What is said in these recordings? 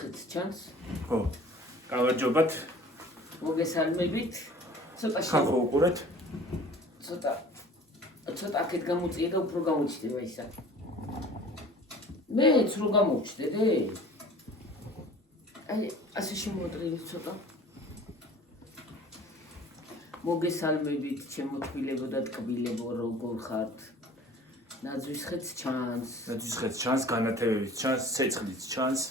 ხეთს ჩანს. ხო. გამარჯობათ. მოგესალმებით. ცოტა ხალხო უყურეთ. ცოტა აქეთ გამოწია და უფრო გამოჩდება ისა. მეც რო გამოჩდე. აი, ასე შემოუტრიალებ ცოტა. მოგესალმებით, ჩემო თბილებო და ტკბილებო, როგორ ხართ? ნაძვის ხეთს ჩანს. ნაძვის ხეთს ჩანს, განათებებიც ჩანს, ცეცხლიც ჩანს.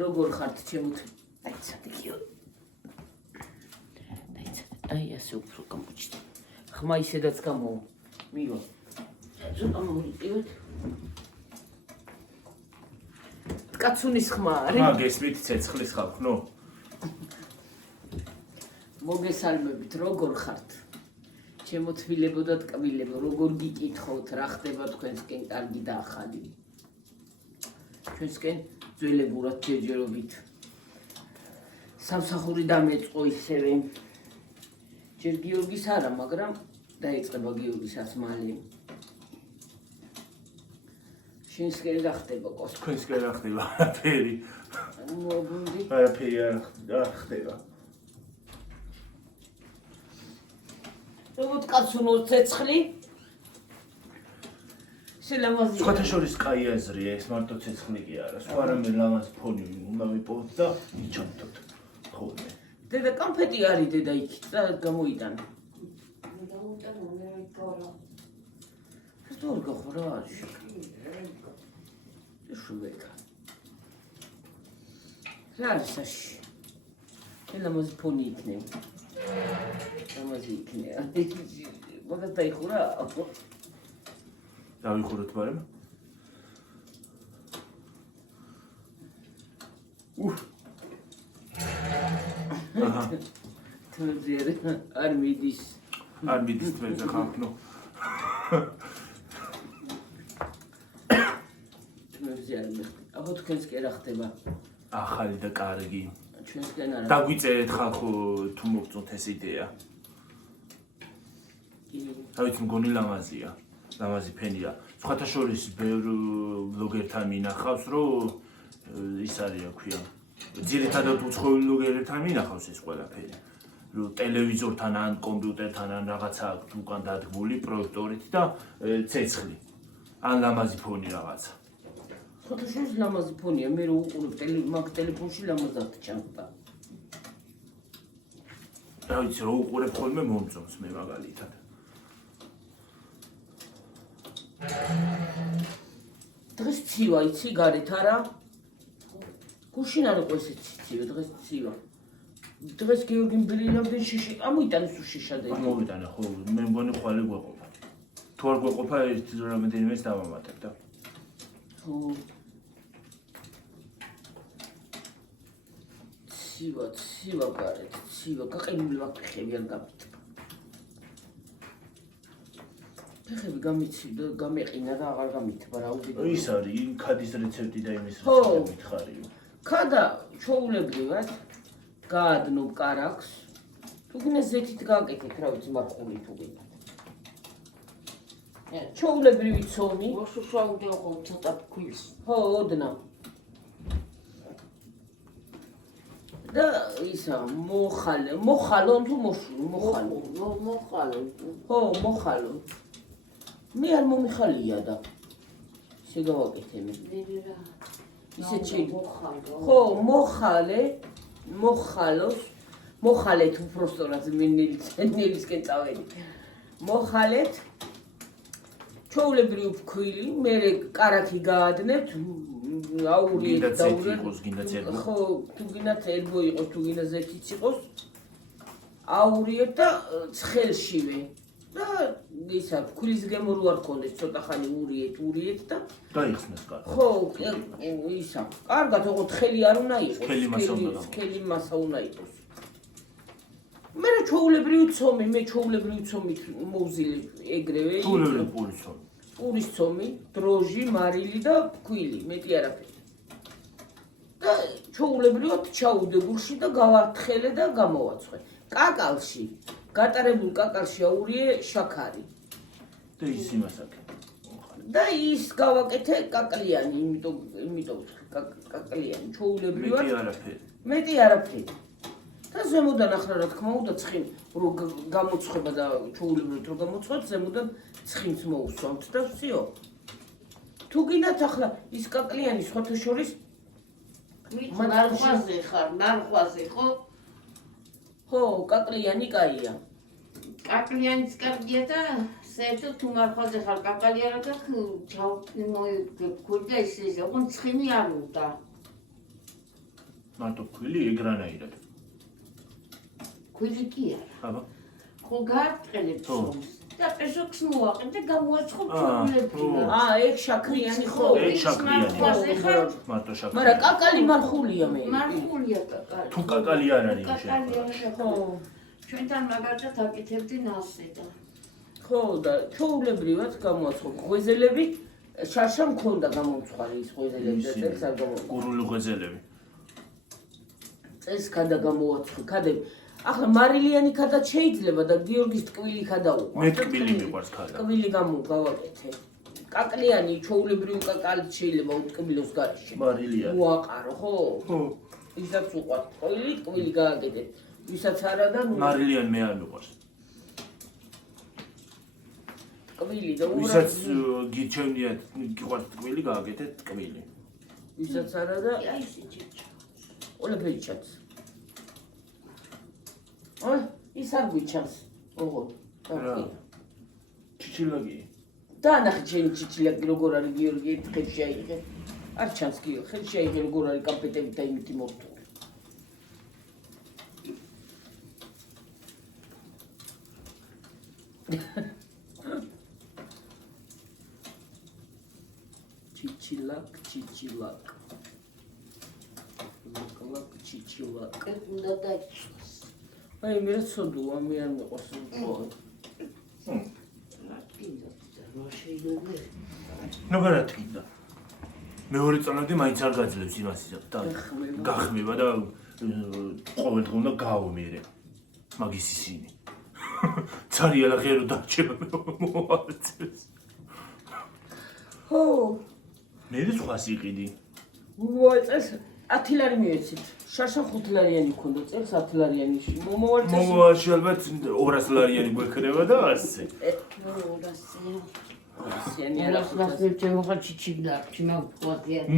როგორ ხართ, ჩემო დაიცადე. აი, ასე უფრო გამოჩდე. ხმა ისედაც გამოვა. მივა. ცოტა მოვიყივეთ. კაცუნის ხმა არის? ხმა გესმით ცეცხლის ხალხო? მოგესალმებით, როგორ ხართ? ჩემო თბილებო და ტკბილებო, როგორ გიკითხოთ, რა ხდება თქვენსკენ კარგი და ახალი? ჩვენსკენ ძველებურად ჯერჯერობით. სამსახური დამეწყო ისევე. ჯერ გიორგის არა, მაგრამ დაიწყება გიორგისაც მალე. შენსკენ რა ხდება კოს? თქვენსკენ რა ხდება? არაფერი. მოგუნდი? არაფერი არ ხდება. როგორ კაცუნო ცეცხლი? შელამაზია. სხვათა შორის კაი აზრია, ეს მარტო ცეცხლი კი არა. სხვა რამე ლამაზ ფონი უნდა ვიპოვოთ და იჩამთოთ. ხოლმე. დედა კონფეტი არის დედა იქით და გამოიტანა. გამოიტანა მე ვიკორა. სწორ გახარა არის. შუბეკა. რა არის საში? შელამაზ ფონი იქნება. ლამაზი იქნება. მაგას დაიხურა? დავიხუროთ ბარემ. აჰა. თუმცა არ მიდის. არ მიდის თმეზე ხალხო. თუმცა არ მიდის. აბა თქვენსკენ რა ხდება? ახალი და კარგი. ჩვენსკენ არა. დაგვიწერეთ ხალხო თუ მოგწონთ ეს იდეა. ავით მგონი ლამაზია. ლამაზი ფენია. სხვათა შორის ბევრ ბლოგერთან მინახავს, რომ ის არის, რა ქვია, ძირითადად უცხოელ ბლოგერებთან მინახავს ეს ყველაფერი. რომ ტელევიზორთან ან კომპიუტერთან ან რაღაცა აქვს უკან დადგმული პროექტორით და ცეცხლი. ან ლამაზი ფონი რაღაცა. სხვათა შორის ლამაზი ფონია, მე რო უყურებ მაგ ტელეფონში ლამაზად ჩანხდა. რა ვიცი, რო უყურებ ხოლმე მომწონს მე მაგალითად. დღეს ცივა იცი გარეთ არა? გუშინ არ იყო ესეც ცივა, დღეს ცივა. დღეს გიორგი მბილინავდნენ შიში, ამოიტანეს უშიშადე. მოვიტანე ხო, მე მგონი ხვალე გვეყოფა. თუ არ გვეყოფა ერთ რამდენიმეს დავამატებ და. ხო. ცივა გარეთ, ცივა, გაყინული ვაფხები არ გამიწვა. ფეხები გამიცი და გამეყინა და აღარ გამიწვა რა უდიდო. ის არის იმ ქადის რეცეპტი და იმის რეცეპტი მითხარიო. ქადა ჩაულებრივად გაადნობ კარაქს. თუ გინდა ზეთით გააკეთეთ, რა ვიცი, მარხული თუ გინდა. ჩაულებრივი ცომი. მოშუშავდა ხო ცოტა ქვილს. ხო, ოდნა. და ისა მოხალონ თუ მოხალო. მოხალო. ხო, მოხალო. მე არ მომიხალია და ისე გავაკეთე მე. რა. ისე მოხალო. ხო, მოხალეთ უბრალოდ მე ნელისკენ წავედი. მოხალეთ ჩაულებრივი ფქვილი, მე კარაქი გაადნებთ, აურიეთ დაურეთ. ხო, თუ გინდათ ერბო იყოს, თუ გინდა ზეთიც იყოს. აურიეთ და ცხელშივე. და ისა ფქვილის გემო რო არ ქონდეს, ცოტა ხანი ურიეთ და დაიხსნეს კარგად. ხო, ისა. კარგად, ოღონდ თხელი არ უნდა იყოს. სქელი მასა უნდა იყოს. მე ჩაულებრივი ცომით მოვზილებ ეგრევე. ჩაულებრივი პურის ცომი. პურის ცომი, დროჟი, მარილი და ფქვილი, მეტი არაფერი. და ჩაულებრივად ჩაუდე გულში და გავართხელე და გამოვაცხე. კაკალში, გატარებულ კაკალში აურიე შაქარი. და ის იმას აკეთე. და ის გავაკეთე კაკლიანი, იმიტომ კაკლიანი, ჩოულებრივად. მეტი არაფერი. და ზემოდან ახლა რა თქმა უნდა ცხიმ რო გამოცხება და ჩოულებრივად რო გამოცხებ, ზემოდან ცხიმს მოусვამთ და всё. თუ გინდათ ახლა ის კაკლიანი სხვათა შორის მარხვაზე ხარ, მარხვაზე ხო? ხო, კაკლიანი კაია. კაკლიანიც კარგია და საერთოდ თუ მარხვაზე ხარ, კაკალი არა და ჩავქურდა ისე, ოღონ ცხიმი არ უნდა. მარტო ქვილი ეგრანაირად. ქვილი კი არა. აბა. ხო გაარტყელებ სომს. და პესოქს მოვაყენ და გამოაცხობ ჩოულებში. ეგ შაქრიანი ხო? ეგ შაქრიანი. მარტო შაქრიანი. მაგრამ კაკალი მარხულია მე. მარხულია კაკალი. თუ კაკალი არ არის კაკალი არა ხო? ჩვენთან მაგალითად აკეთებდნენ ასე და. ხო და ჩოულებრივად გამოაცხობ ღვეზელები, შაშა მქონდა გამომცხარი ის ღვეზელები და წელს არ გამოაცხობ. გურული ღვეზელები. წელს ქადა გამოაცხობ, ქადები. ახლა მარილიანი ქადაც შეიძლება და გიორგის ტკბილი ქადა უყვარს. მე ტკბილი მიყვარს ქადა. ტკბილი გავაკეთე. კაკლიანი ჩოულებრივი კაკალიც შეიძლება უტკბილოს გარეშე. მარილიანი. უაყარო ხო? ხო. ისაც უყვარს. ტკბილი გააკეთე. ვისაც არა და მარილიანი მე არ მიყვარს. ტკბილი და ვისაც გიჩვენიათ გიყვარს ტკბილი გააკეთეთ ტკბილი. ვისაც არა და აი ისე ჭიჭა. ყველაფერი ჩანს. ის არ გვიჩანს. ოღონდ. ჩიჩილაგი. დაანახე შენი ჩიჩილაგი როგორ არის გიორგი ერთ ხელში აიღე. არ ჩანს გიორგი, ხელში აიღე როგორ არის კამპეტები და იმითი მორთული. ჩიჩილაკ. ჩიჩილაკ. უნდა დაიწყოს. აი მე ცოდუა მე არ მიყვარს ხო. რა კიდე რა შეიძლება? ნუ გარათქინდა. მეორე წონადი მაინც არ გაძლევს იმას და გახმება და ყოველ დღე უნდა გაომიერე. მაგის ისინი. ცარიალა ღერო დაჩება მოაწეს. ხო. მე სხვას იყიდი. მოაწეს 10 ლარი მიეცით. შაშა 5 ლარიანი მქონდა წელს 10 ლარიანი. მომოვარწეს. მომავაში ალბათ 200 ლარიანი გვექნება და ასე.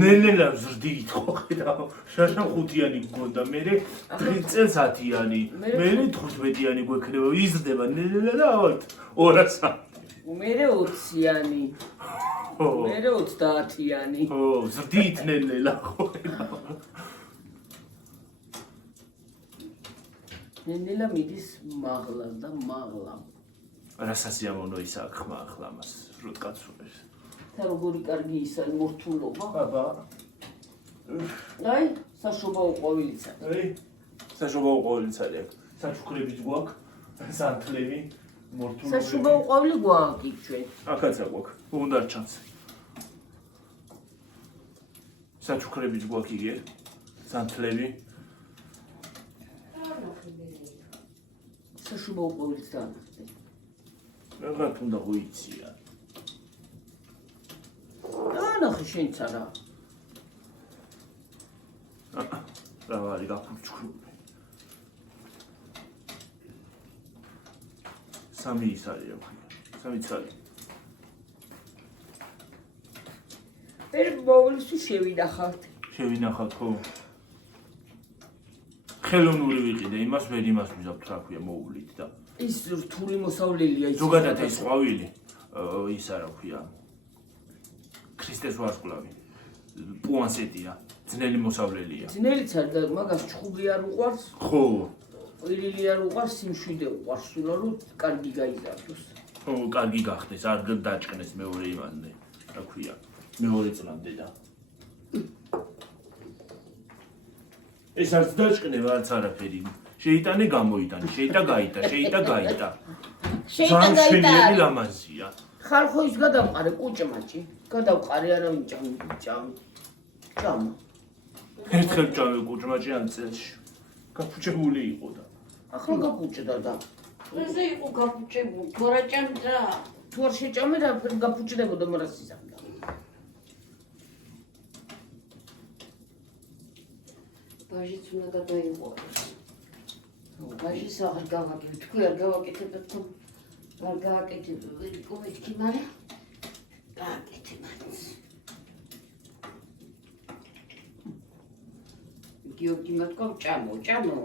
ნელ-ნელა ზრდით ხო ხედავ. შაშა 5-იანი მქონდა, მე წელს 10-იანი, მე 15-იანი გვექნება, იზრდება ნელ-ნელა და ალბათ 200. მე 20-იანი. ხო. მე 30-იანი. ხო, ზრდით ნელ-ნელა ხო ხედავ. ნელა მიდის მაღლა და მაღლა. რასასიამოვნო ის აქ ხმა ახლა მას რუტკაცურებს. და როგორი კარგი ის არის მორთულობა. აბა. აი, საშობაო ყვავილიცა. აი, საშობაო ყვავილიც არის აქ. საჩუქრებიც გვაქვს, სანთლები, მორთულობები. საშობაო ყვავილი გვაქვს ჩვენ. აქაც აგვაქვს, უნდა ჩანს. საჩუქრებიც გვაქვს იგე, სანთლები. საშობაო ყვავილიც დაანახე. რაღაც უნდა ღუიცია. დაანახე შენც არა. რა არის გაფურჩქრული. სამი ის არის აქ. სამი ცალი. მე მოვლისში შევინახავთ. შევინახავთ ხო? ხელოვნური ვიყიდე, იმას ვერ იმას ვიზავთ რა ქვია მოუვლით და ის რთული მოსავლელია ის. ზოგადად ეს ყვავილი ის არა ქვია. ქრისტეს ვარსკვლავი. პუანსეტია, ძნელი მოსავლელია. ძნელიც არ და მაგას ჩხუბი არ უყვარს. ხო. ყვირილი არ უყვარს, სიმშვიდე უყვარს, სულა რომ კარგი გაიზარდოს. ხო, კარგი გახდეს, არ დაჭყნეს მეორე იმანზე. რა ქვია? მეორე წლამდე და ეს არც დაჭყნება, არც არაფერი. შეიტანე გამოიტანე, შეიტა გაიტა, შეიტა გაიტა. შეიტა გაიტა. ლამაზია. ხარ ხო ის გადავყარე კუჭმაჭი. გადავყარე არავინ ჭამი. ჭამა. ერთხელ ჭამე კუჭმაჭი ამ წელში. გაფუჭებული იყო და ახლა გაფუჭდა და ესე იყო გაფუჭებული, თორა ჭამდა. თუ არ შეჭამე რა გაფუჭდებოდა მრასიზამდა. ბაჟიც უნდა გადაიყვანოს. ბაჟის აღარ გავაკეთე, თქვი არ გავაკეთებთ თუ არ გააკეთებ, ვიკუმეთქი, მაგრამ გააკეთე მაინც. გიორგი მათქო ჭამო.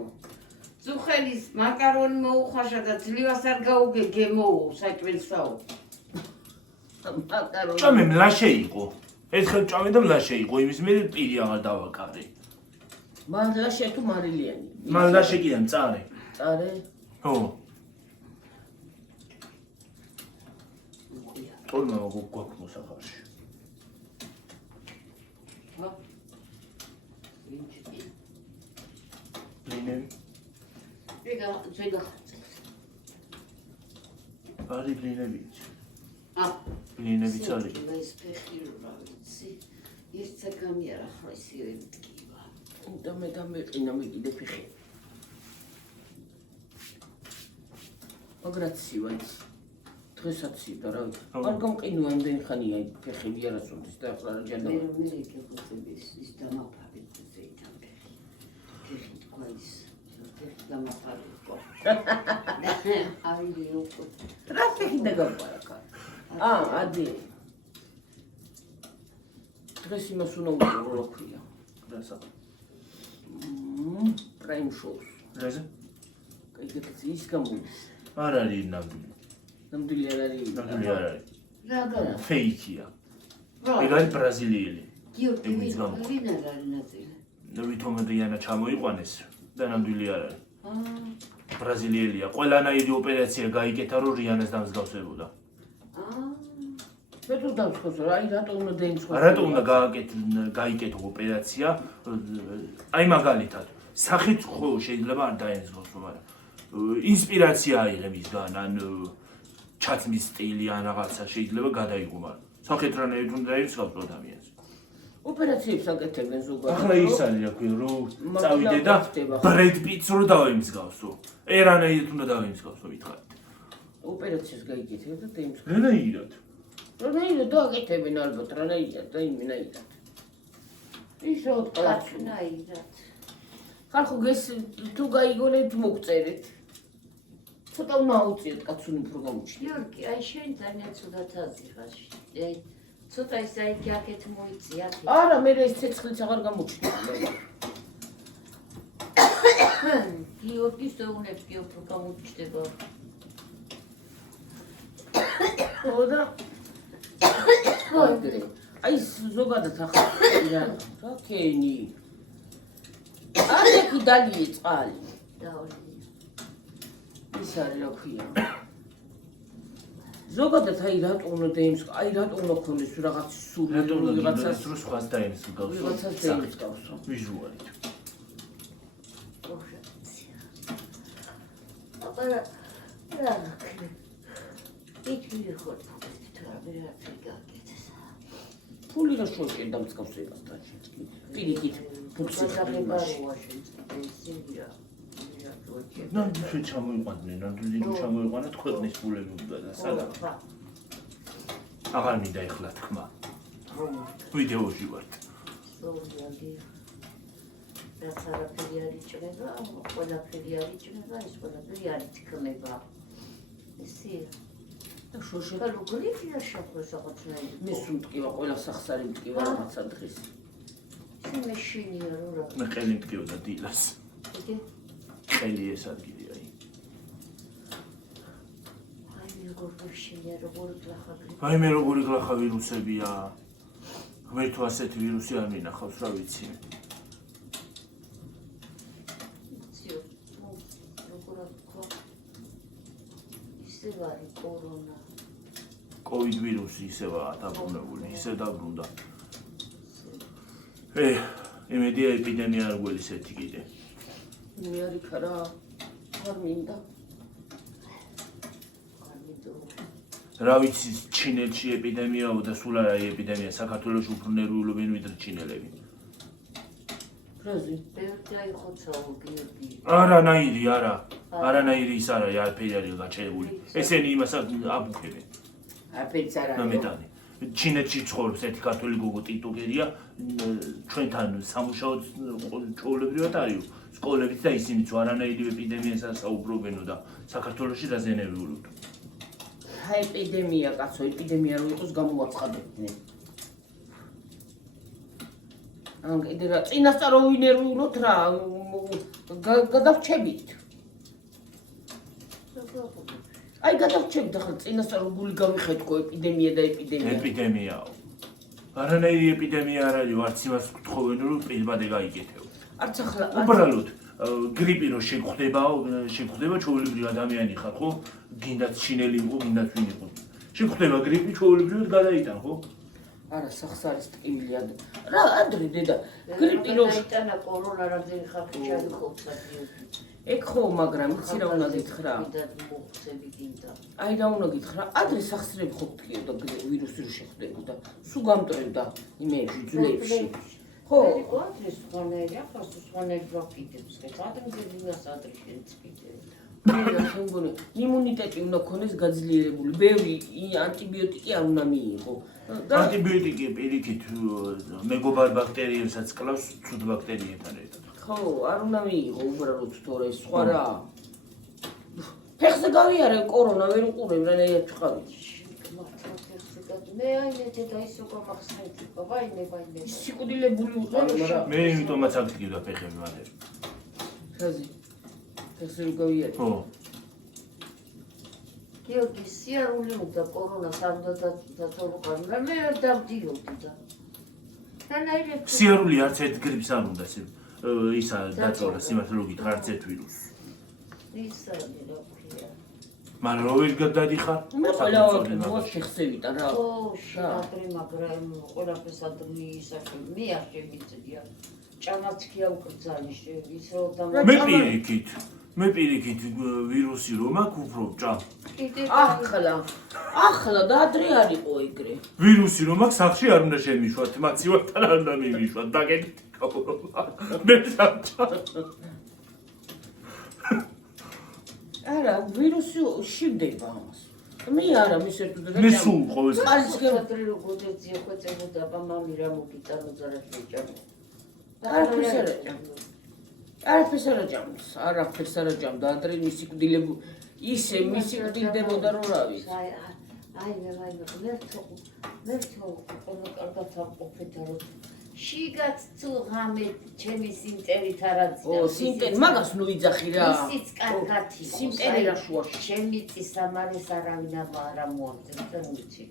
ზუხელის მაკარონი მოუხაშა და ძლივას არ გაუგე გემოო საჭვენსაო. მაკარონი. ჭამე მლაშე იყო. ერთხელ ჭამე და მლაშე იყო, იმის მე პირი აღარ დავაკარე. მალაშე თუ მარილიანი. მალაშე კიდემ წარე. წარე? ხო. თორმა გვაქვს მოსახარში. ხო. ვინჩი. ლინევი. ზეგა. არის ლინევიც. ლინევიც არის. ეს ფეხი რა ვიცი. ეს цагამი არა ხრესიო იმტკივა. და მე დამეყინა მე კიდე ფეხი. აგრაცია ის. დღესაც და რა ვიცი. არ გამყინო ამდენ ხანია ფეხები არასოდეს და ახლა რა ჯანდა. მე გიხოცები ის დამაფარეთ ზეიდან ფეხი. ფეხი თქვა ის დამაფარეთო. აი უყო. რა ფეხი დაგაპარაკა. ადი. დღეს იმას უნდა უყურო რა ქვია. რასა. პრაიმ შოუს. რაზე? კაიგეთ ის გამოდის. არ არის ნამდვილი. ნამდვილი არ არის. ნამდვილი არ არის. რა გადა? ფეიქია. რა? ეგ არის ბრაზილიელი. გიორგი ვინ არ არის ნაწილი? ვითომ დიანა ჩამოიყვანეს და ნამდვილი არ არის. ბრაზილიელია. ყველანაირი ოპერაცია გაიკეთა, რომ რიანას დამსგავსებოდა. მე თუ დავსხოს რა, აი რატო უნდა დაიმსხოს? რატო უნდა გაიკეთო ოპერაცია? აი მაგალითად, სახით ხო შეიძლება არ დაემსგავსო, მაგრამ ინსპირაცია აიღე მისგან, ან ჩაცმის სტილი ან რაღაცა შეიძლება გადაიღო, მაგრამ სახით რანაირად უნდა დაიმსგავსო ადამიანს. ოპერაციებს აკეთებენ ზოგადად. ახლა ის არის რა ქვია, რომ წავიდე და ბრედ პიტს რო დავიმსგავსო. რანაირად უნდა დავიმსგავსო მითხარით. ოპერაციას გაიგეთებ და დაიმსხო. რანაირად? რანაირად დააკეთებენ ალბათ, რანაირად და იმენაირად. ისო კაცნაირად. ხალხო გეს თუ გაიგონებთ მოგწერეთ. ცოტა უნდა აუწიოთ კაცუნი უფრო გამოჩნდა. გიორგი, აი შენ ძალიან ცუდად აზიღარ. აი ცოტა ის აი გაკეთ მოიწია. არა, მე ეს ცეცხლიც აღარ გამოჩნდა. გიორგის დეუნებსკი უფრო გამოჩნდება. ხო და აი ზოგადად ახლა რა კენი. აი კიდალი წყალი. დაოლი. ის არის რა ქვია. ზოგადად აი რატო უნდა დაიმსხო, აი რატო უნდა ქონდეს რაღაც სული, რატო უნდა ვიღაცას რომ სხვას დაემსგავსო? ვიღაცას დაიმსგავსო. ვიზუალით. აბა რა ხე. იქნი ხოთ თუ რა გაკეთეს. ფული რა შოჭი დამსგავსებას დაჭი. პირიქით ფუქსი გაგებაროა შეიძლება. ნამდვილად ჩამოიყვანდნენ, ნამდვილად ჩამოიყვანათ ქვეყნის ფულები უნდა და სადაც. აღარ მინდა ეხლა თქმა. ვიდეოში ვართ. სოლიადი. რაც არაფერი არ იჭრება, ყველაფერი არ იჭრება, ის ყველაფერი არ ითქმება. ისე. შოშე და როგორია შეხოს აღწნელი. მე სულ მტკივა ყველა სახსარი მტკივა რაღაცა დღეს. ისე მეშინია რა. მე ყელი მტკიოდა დილას. იგი ყელი ეს ადგილი აი. აი როგორ შეშინია როგორ გლახავი. აი მე როგორი გლახა ვირუსებია. ღმერთო ასეთი ვირუსი არ მინახავს რა ვიცი. ვარი კორონა. კოვიდ ვირუსი ისევაა დაბრუნებული, ისე დაბრუნდა. იმედია ეპიდემია არ გველისეთი კიდე. მე არ იქ რა არ მინდა. რა ვიცი ჩინეთში ეპიდემიაო და სულ არა ეპიდემია, საქართველოში უფრო ნერვიულობენ ვიდრე ჩინელები. რაზი? ბევრი ხოცაო გიორგი. არანაირი არა. არანაირი ის არა, არაფერი არის გაჩერებული. ესენი იმას აბუქებენ. არაფერიც არ არის. ნამეტანი. ჩინეთში ცხოვრობს ერთი ქართველი გოგო ტიტუგერია, ჩვენთან სამუშაოდ ჩვეულებრივად არის სკოლებიც და ისინიც არანაირი ეპიდემიასაც საუბრობენო და საქართველოში დაზიანებულობთ. ეპიდემია, კაცო, ეპიდემია რო იყოს გამოვაცხადებდნენ. ან კიდე რა წინასწარ ვინერვიულოთ რა გადავრჩებით. აი გადავრჩებით ახლა წინასწარ გული გავიხედო ეპიდემია და ეპიდემია. ეპიდემიაო. არანაირი ეპიდემია არ არის, არც იმას გთხოვენ რომ პირბადე გაიგეთეო. არც ახლა უბრალოდ გრიპი რო შეგხვდება ჩვეულებრივი ადამიანი ხარ ხო? გინდათ ჩინელი იყო, გინდათ ვინ იყო. შეგხვდება გრიპი ჩვეულებრივად გადაიტან ხო? არა სახსარის ტკივილი რა ადრე დედა გრიპი რო იტანა კორონა რამდენი ხალხი ჩაიხოცა ეგ ხო მაგრამ იცი რა უნდა გითხრა აი რა უნდა გითხრა ადრე სახსრები ხო გფლიოდა ვირუსი რო შეხვდებოდა სულ გამტრევდა იმეებში ძვლებში ხო ადრე სხვანაირი ახლა სხვანაირი ვაკიდებს ხეთ ადამიანს ადრე შეწყვიტე მე მგონი იმუნიტეტი უნდა ქონდეს გაძლიერებული ბევრი ანტიბიოტიკი არ უნდა მიიღო ანტიბიოტიკი პირიქით მეგობარ ბაქტერიებსაც კლავს ცუდ ბაქტერიებთან ერთად. ხო, არ უნდა მიიღო უბრალოდ თორე სხვა რა. ფეხზე გავიარე კორონა ვერ უყურებ რანაირად ვყავით. მე აინე და ისო გამახსენდი, ვაინე. სიკვდილებული ვიყავ, მაგრამ მე იმიტომაც აღდგება ფეხები მალე. ხაზი. ფეხზე რო გავიარე. ხო. გიორგი სიარული უნდა კორონას არ უნდა დაწოლოყარ, მე არ დავდიოდი და. რანაირად სიარული არც ერთ გრიპს არ უნდა ისა დაწოლა სიმართლე რომ გითხრა არც ერთ ვირუსს. ისა რა ქვია. მაგრამ რო ვერ გადადიხარ? მე ყველაფერი მოვა შეხსევიტა რა. ო, შადრი მაგრამ ყველაფერს ადრე ისახე, მე არ შემიძლია. ჭამაც კი აუკრძალი ის რომ და მე პირიქით ვირუსი რომ აქვს უფრო ჭამ. ახლა და ადრე არ იყო ეგრე. ვირუსი რომ აქვს სახში არ უნდა შემიშვათ, მაცივართან არ უნდა მიმიშვათ, დაგეთით კორონა. მე სამჭა. არა, ვირუსი შევდება ამას. მე არა, მის ერთად მე სულ ყოველს ადრე რო გოდეძია ხვეწებოდა მამამი რა მოგიტანო და რა შეჭამო. არაფერს არ აჭამდა ადრე მისი გდილებო ისე მისი გდილდებოდა რომ რა ვიცი აი მე ყველა კარგად აყოფეთ რომ შიგაც თუ ღამე ჩემი სიმტერით არაძია ო სიმტერი მაგას ნუ იძახი რა ისიც კარგად იყო სიმტერი რა შუაში ჩემი წისამარის არავინ არ მოამზადდა და ვიცი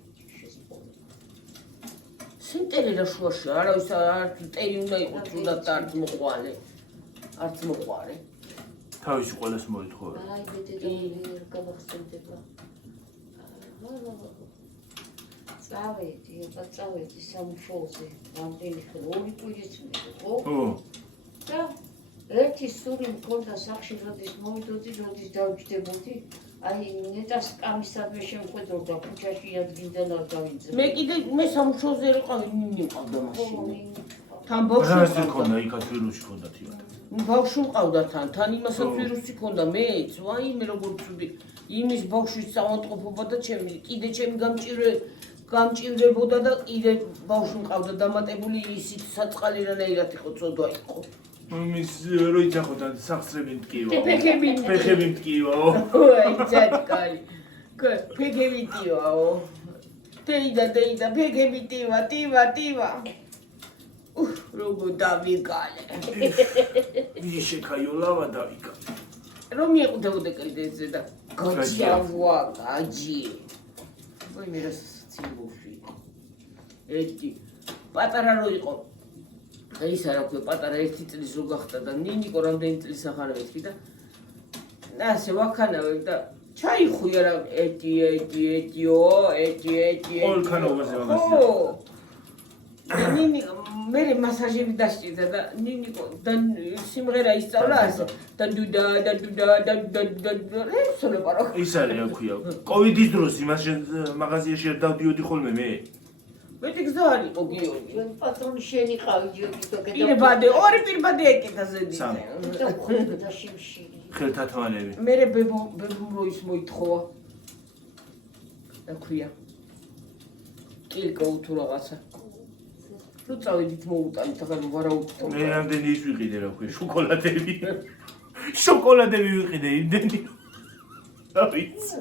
სიმტერი რა შუაში არავის არ ტერი უნდა იყოს თუნდაც არც მოყვარე თავისი ყველას მოითხოვე აი მე გამახსენდება წავედი სამშოზე რამდენი ხელი ორი კვირიც ხო? და ერთი სული მქონდა სახში როდის მოვიდოდი როდის დავჯდებოდი აი ნეტას კამისადმე შემხედავდა ქუჩაში ადგილიდან არ გავიძე მე კიდე მე სამშოზე ვიყავი ნინი მყავდა მაშინ თან ბავშვი ბავშვი მქონდა იქაც ვირუსი მქონდა თივად ბავშვი მყავდა თან იმასაც ვირუსი მქონდა მეც ვაიმე როგორ ცუდი იმის ბავშვის საავადმყოფობა და კიდე ჩემი გამჭირდებოდა და კიდე ბავშვი მყავდა დამატებული ისიც საწყალი რანაირად იყო წოდვა იყო მის რო იძახოდა სახსრები მткиვა ფეხები მткиვაო აი ძადკარი ფეხები მткиვაო დეიდა ფეხები ტივა როგორ დავიკალე ვიშეკაიო ლავა დავიკალე რომ მიყვდებოდა კიდეზე და გაჯავა გაჯი ვაი მე რას ცილბუში ერთი პატარა რო იყო ის არა ქვია პატარა ერთი წლის რო გახდა და ნინიკო რამდენი წლის ახარ მეთქი და ასე ვაქანავებ და ჩაიხუია რა ეტიო ყველქანობაზე მაგასია ხო ნინი მე მასაჟები დასჭირდა და ნინიკო და სიმღერა ისწავლა ასე და დუდა სოლო პარო ის არის რა ქვია კოვიდის დროს იმას მაღაზიაში არ დავდიოდი ხოლმე მე მეტი გზა არ იყო გიორგი პატრონი შენი ყავი გიორგი და პირბადე ორი პირბადე ეკეთა ზედი და ხოლმე და შიმშილი ხელთათმანები მე ბებო რო ის მოითხოვა და ქვია კილკო თუ რაღაცა. რო წავედით მოუტანით, ახლა ვარაუდობ. მე რამდენი ის ვიყიდე რა ქვია, შოკოლადები. შოკოლადები ვიყიდე იმდენი. რა ვიცი.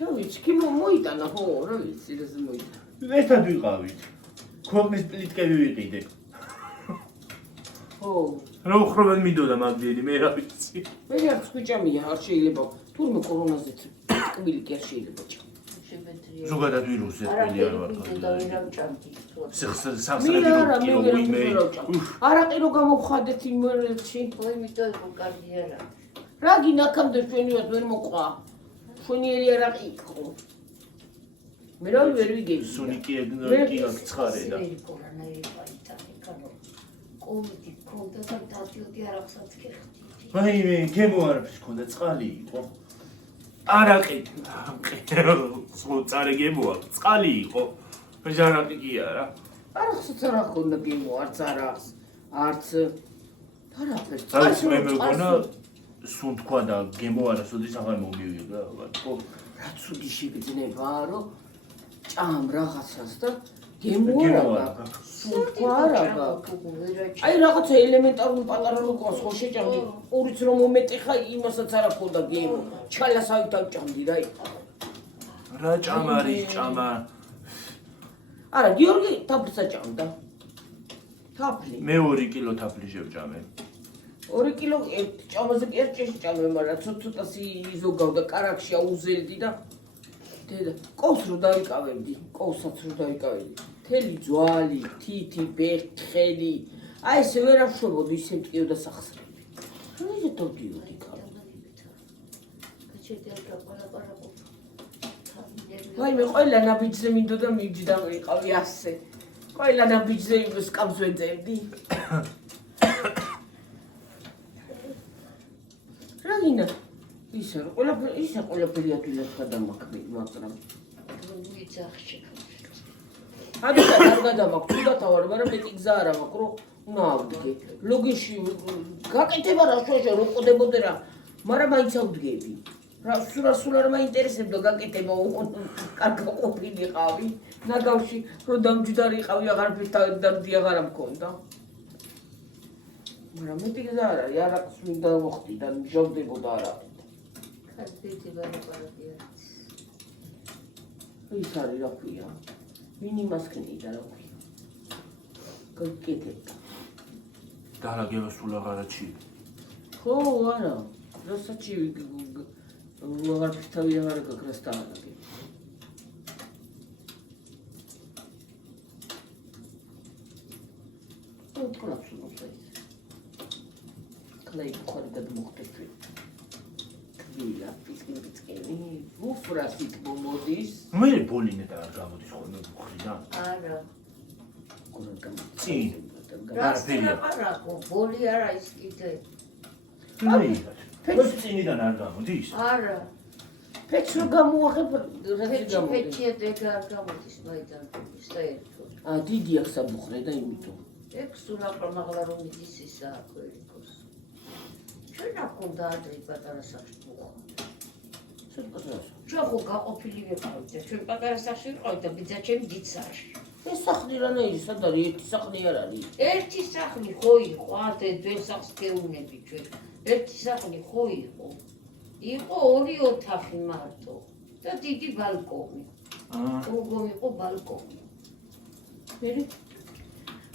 რა ვიცი, კი მოიტანა ხო, რა ვიცი, რა მოიტანა. ერთად ვიყავით. ქვეყნის პლიტკები ვიყიდე. ხო. რა უხრობენ მინდოდა მაგდენი, მე რა ვიცი. მე არც გვიჭამია, არ შეიძლება. თურმე კორონაზეც ტკბილი კი არ შეიძლება ჭამ. ზოგადად ვირუსზე ტკბილი არ ვარ. არაყი რო გამოვხადეთ იმერეთში. რა გინახამდე ჩვენივად ვერ მოყვა. ჩვენიერი არაყი იყო. მე რა ვერ ვიგები. სუნიკი კი გცხარე და. კოვიდი კონდა და დადიოდი არახსაც გეხდი. ვაიმე, გემო არაფერს ქონდა, წყალი იყო. არაყი. წარე გემოა, წყალი იყო. ჟარაყი კი არა. არახსაც არ ხონდა გემო, არც არახს. არც არაფერს. არის მე მეგონა სულ თქვა და გემო არასოდეს აღარ მომივიდა ალბათ. ხო, რა ცუდი შეგძნება, რომ ჭამ რაღაცას და გემო არა გაქვს. სულ თქვა არა გაქვს. აი რაღაცა ელემენტარული პატარა როკოს ხო შეჭამდი. პურიც რომ მომეტეხა, იმასაც არ ახონდა გემო. ჩალასავით ავჭამდი რა იყო. რა ჭამა არის ჭამა? არა, გიორგი თაფლს აჭამდა. თაფლი. მე 2 კილო თაფლი შევჭამე. 2 კილო ჭამაზე კი არ შეჭამე, მაგრამ ცოტა იზოგავდა კარაქში აუზელდი და დედა, ყავს რო დავიკავებდი, ყავსაც რო დავიკავებდი. თელი ძვალი, თითი, ბერთხელი. აი ესე ვერ აღშვებოდი, ისე მტკიოდა სახსრები. რა ისე დავდიოდი კარ. ვაიმე, ყველა ნაბიჯზე მინდოდა მივჯდა ვიყავი ასე. ყველა ნაბიჯზე სკამს ვეძებდი. რა გინდა? ისა ყველაფერი ადვილად გადამაქმნი, მაგრამ ვიცახში. აბა არ გადამაქვს, თუ დათავარ, მაგრამ მეტი გზა არ მაქვს, რომ უნდა ავდგე. ლოგიში გაკეთება რა შოშო რომ ყოდებოდე რა, მაგრამ მაინც ავდგები. რა სულ არ მაინტერესებდა გაკეთება, კარგი ყოფილიყავი. ნაგავში რომ დამჯდარიყავი, აღარაფერს დავდი აღარ მქონდა. მაგრამ მეტი გზა არ არის, არაყს მინდა მოხდი და მჟავდებოდა არაყი. ხაზეთი ბარაბარია. ის არის რა ქვია. ვინ იმას ქნიდა რა ქვია. გაკეთებდა. დალაგება სულ აღარაჩი. ხო, არა. რასაც აღარაფერს თავი აღარ გაქრას დაალაგე. თქლაფს მოხდეს. კლაი ხარ გადმოხდეს. პიცკინი, უფრასით მომოდის. მე ბოლინე და არ გამოდის ხოლმე ბუხრიდან. არა. გორა გამოდის. წინ. არა, ბოლი არა ის კიდე. ფეჩ წინიდან არ გამოდის? არა. ფეჩ რო გამოახებ, რა გამოდის? ფეჩია დეგა არ გამოდის მაიდან საერთოდ. დიდი აქვს საბუხრე და იმიტომ. ეგ სულ აპრომაღლა რომ მიდის ისა კვერიკოს. ჩვენ ახონდა ადრე პატარა სახში ბუხა. ჩვენ ხო გაყოფილი ვიყავით და ჩვენ პატარა სახში ვიყავით და ბიძაჩემ დიდ სახში. ეს სახლი რანაირი სად არის? ერთი სახლი არ არის. ერთი სახლი ხო იყო, ადრე ძველ სახლს გეუნები ჩვენ. ერთი სახლი ხო იყო. იყო 2 ოთახი მარტო და დიდი ბალკონი. როგორ იყო ბალკონი. მერე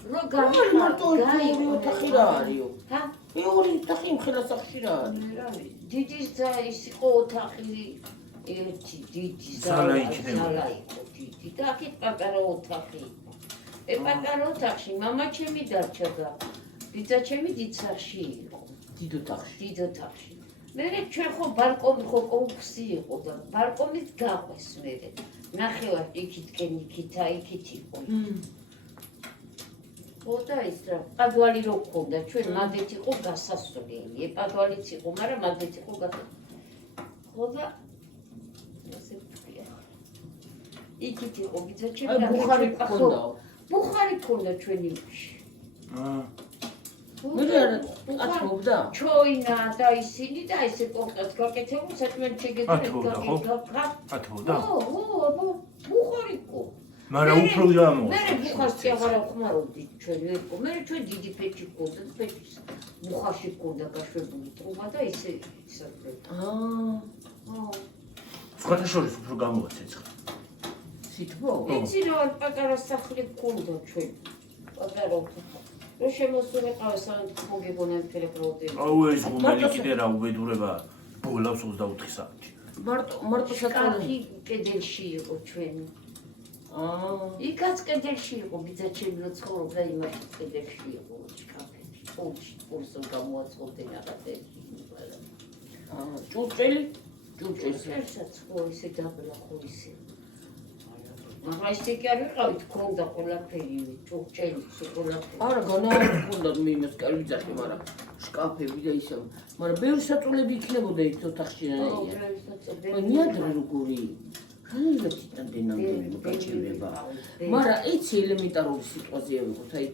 რო მარტო 2 ოთახი რა არისო? ჰა? 2 ოთახი მხოლოდ სახლში რა არის? დიდი და ის იყო ოთახი ერთი დიდი ზალა იქნება. იყო დიდი და აქეთ პატარა ოთახი იყო. პატარა ოთახში მამა ჩემი დარჩა და ბიძა ჩემი დიდ სახლში იყო. დიდ ოთახში. დიდ ოთახში. მერე ჩვენ ხო ბალკონი ხო კონქსი იყო და ბალკონით გაყვეს მერე. ნახევარ იქითკენ იქით იყო. ხო და ის რა პადვალი რო ქონდა ჩვენ მადეთ იყო გასასვლელი. პადვალიც იყო, მაგრამ მადეთ იყო გასასვლელი. ხო და ასე ვთქვია. იქით იყო ბიძა ჩემი და ბუხარი ქონდა. ბუხარი ქონდა ჩვენი უბში. მე აწმობდა? ჩოინა და ისინი და ესე კონკრეტ გაკეთებულ საჭმელი შეგეძლო ათბობდა? ხო, აბა ბუხარი იყო. მაგრამ უფრო გამოვა. მე მუხასი აღარ ვხმარობდი ჩვენ ვერკო. მე ჩვენ დიდი პეჭი გქონდა და პეჭის მუხაში გქონდა გაშვებული ტრუბა და ისე ისე. სხვათა შორის უფრო გამოვა ცეცხლი. სითბო? იცი რა პატარა სახლი გქონდა ჩვენ. პატარა რო შემოსულიყავ სანამ მოგეგონა მთელი პროდუქტი. აუ ეს ღუმელი კიდე რა უბედურება ბოლავს 24 საათი. მარტო შკაფი კედელში იყო ჩვენ. იქაც კედელში იყო, ბიძა ჩემი რო ცხოვრობდა იმაში კედელში იყო შკაფი. პულსო გამოაწყობდი რაღაცები. ჭურჭელი? ერთსაც ხო ისე დაბლა ხო ისე. მაგრამ ისე კი არ ვიყავით, ქონდა ყველაფერი, ჭურჭელი, ყველაფერი. არა, განააღი ქონდა მე იმას კი არ ვიძახი, მაგრამ შკაფები და ისე. მაგრამ ბევრი საწოლები იქნებოდა იქ ოთახში. ნიადრე როგორი? განაიღებთან დენამდე გაჩერება. მაგრამ იცი ელემენტარული სიტუაცია ვიყოთ, აი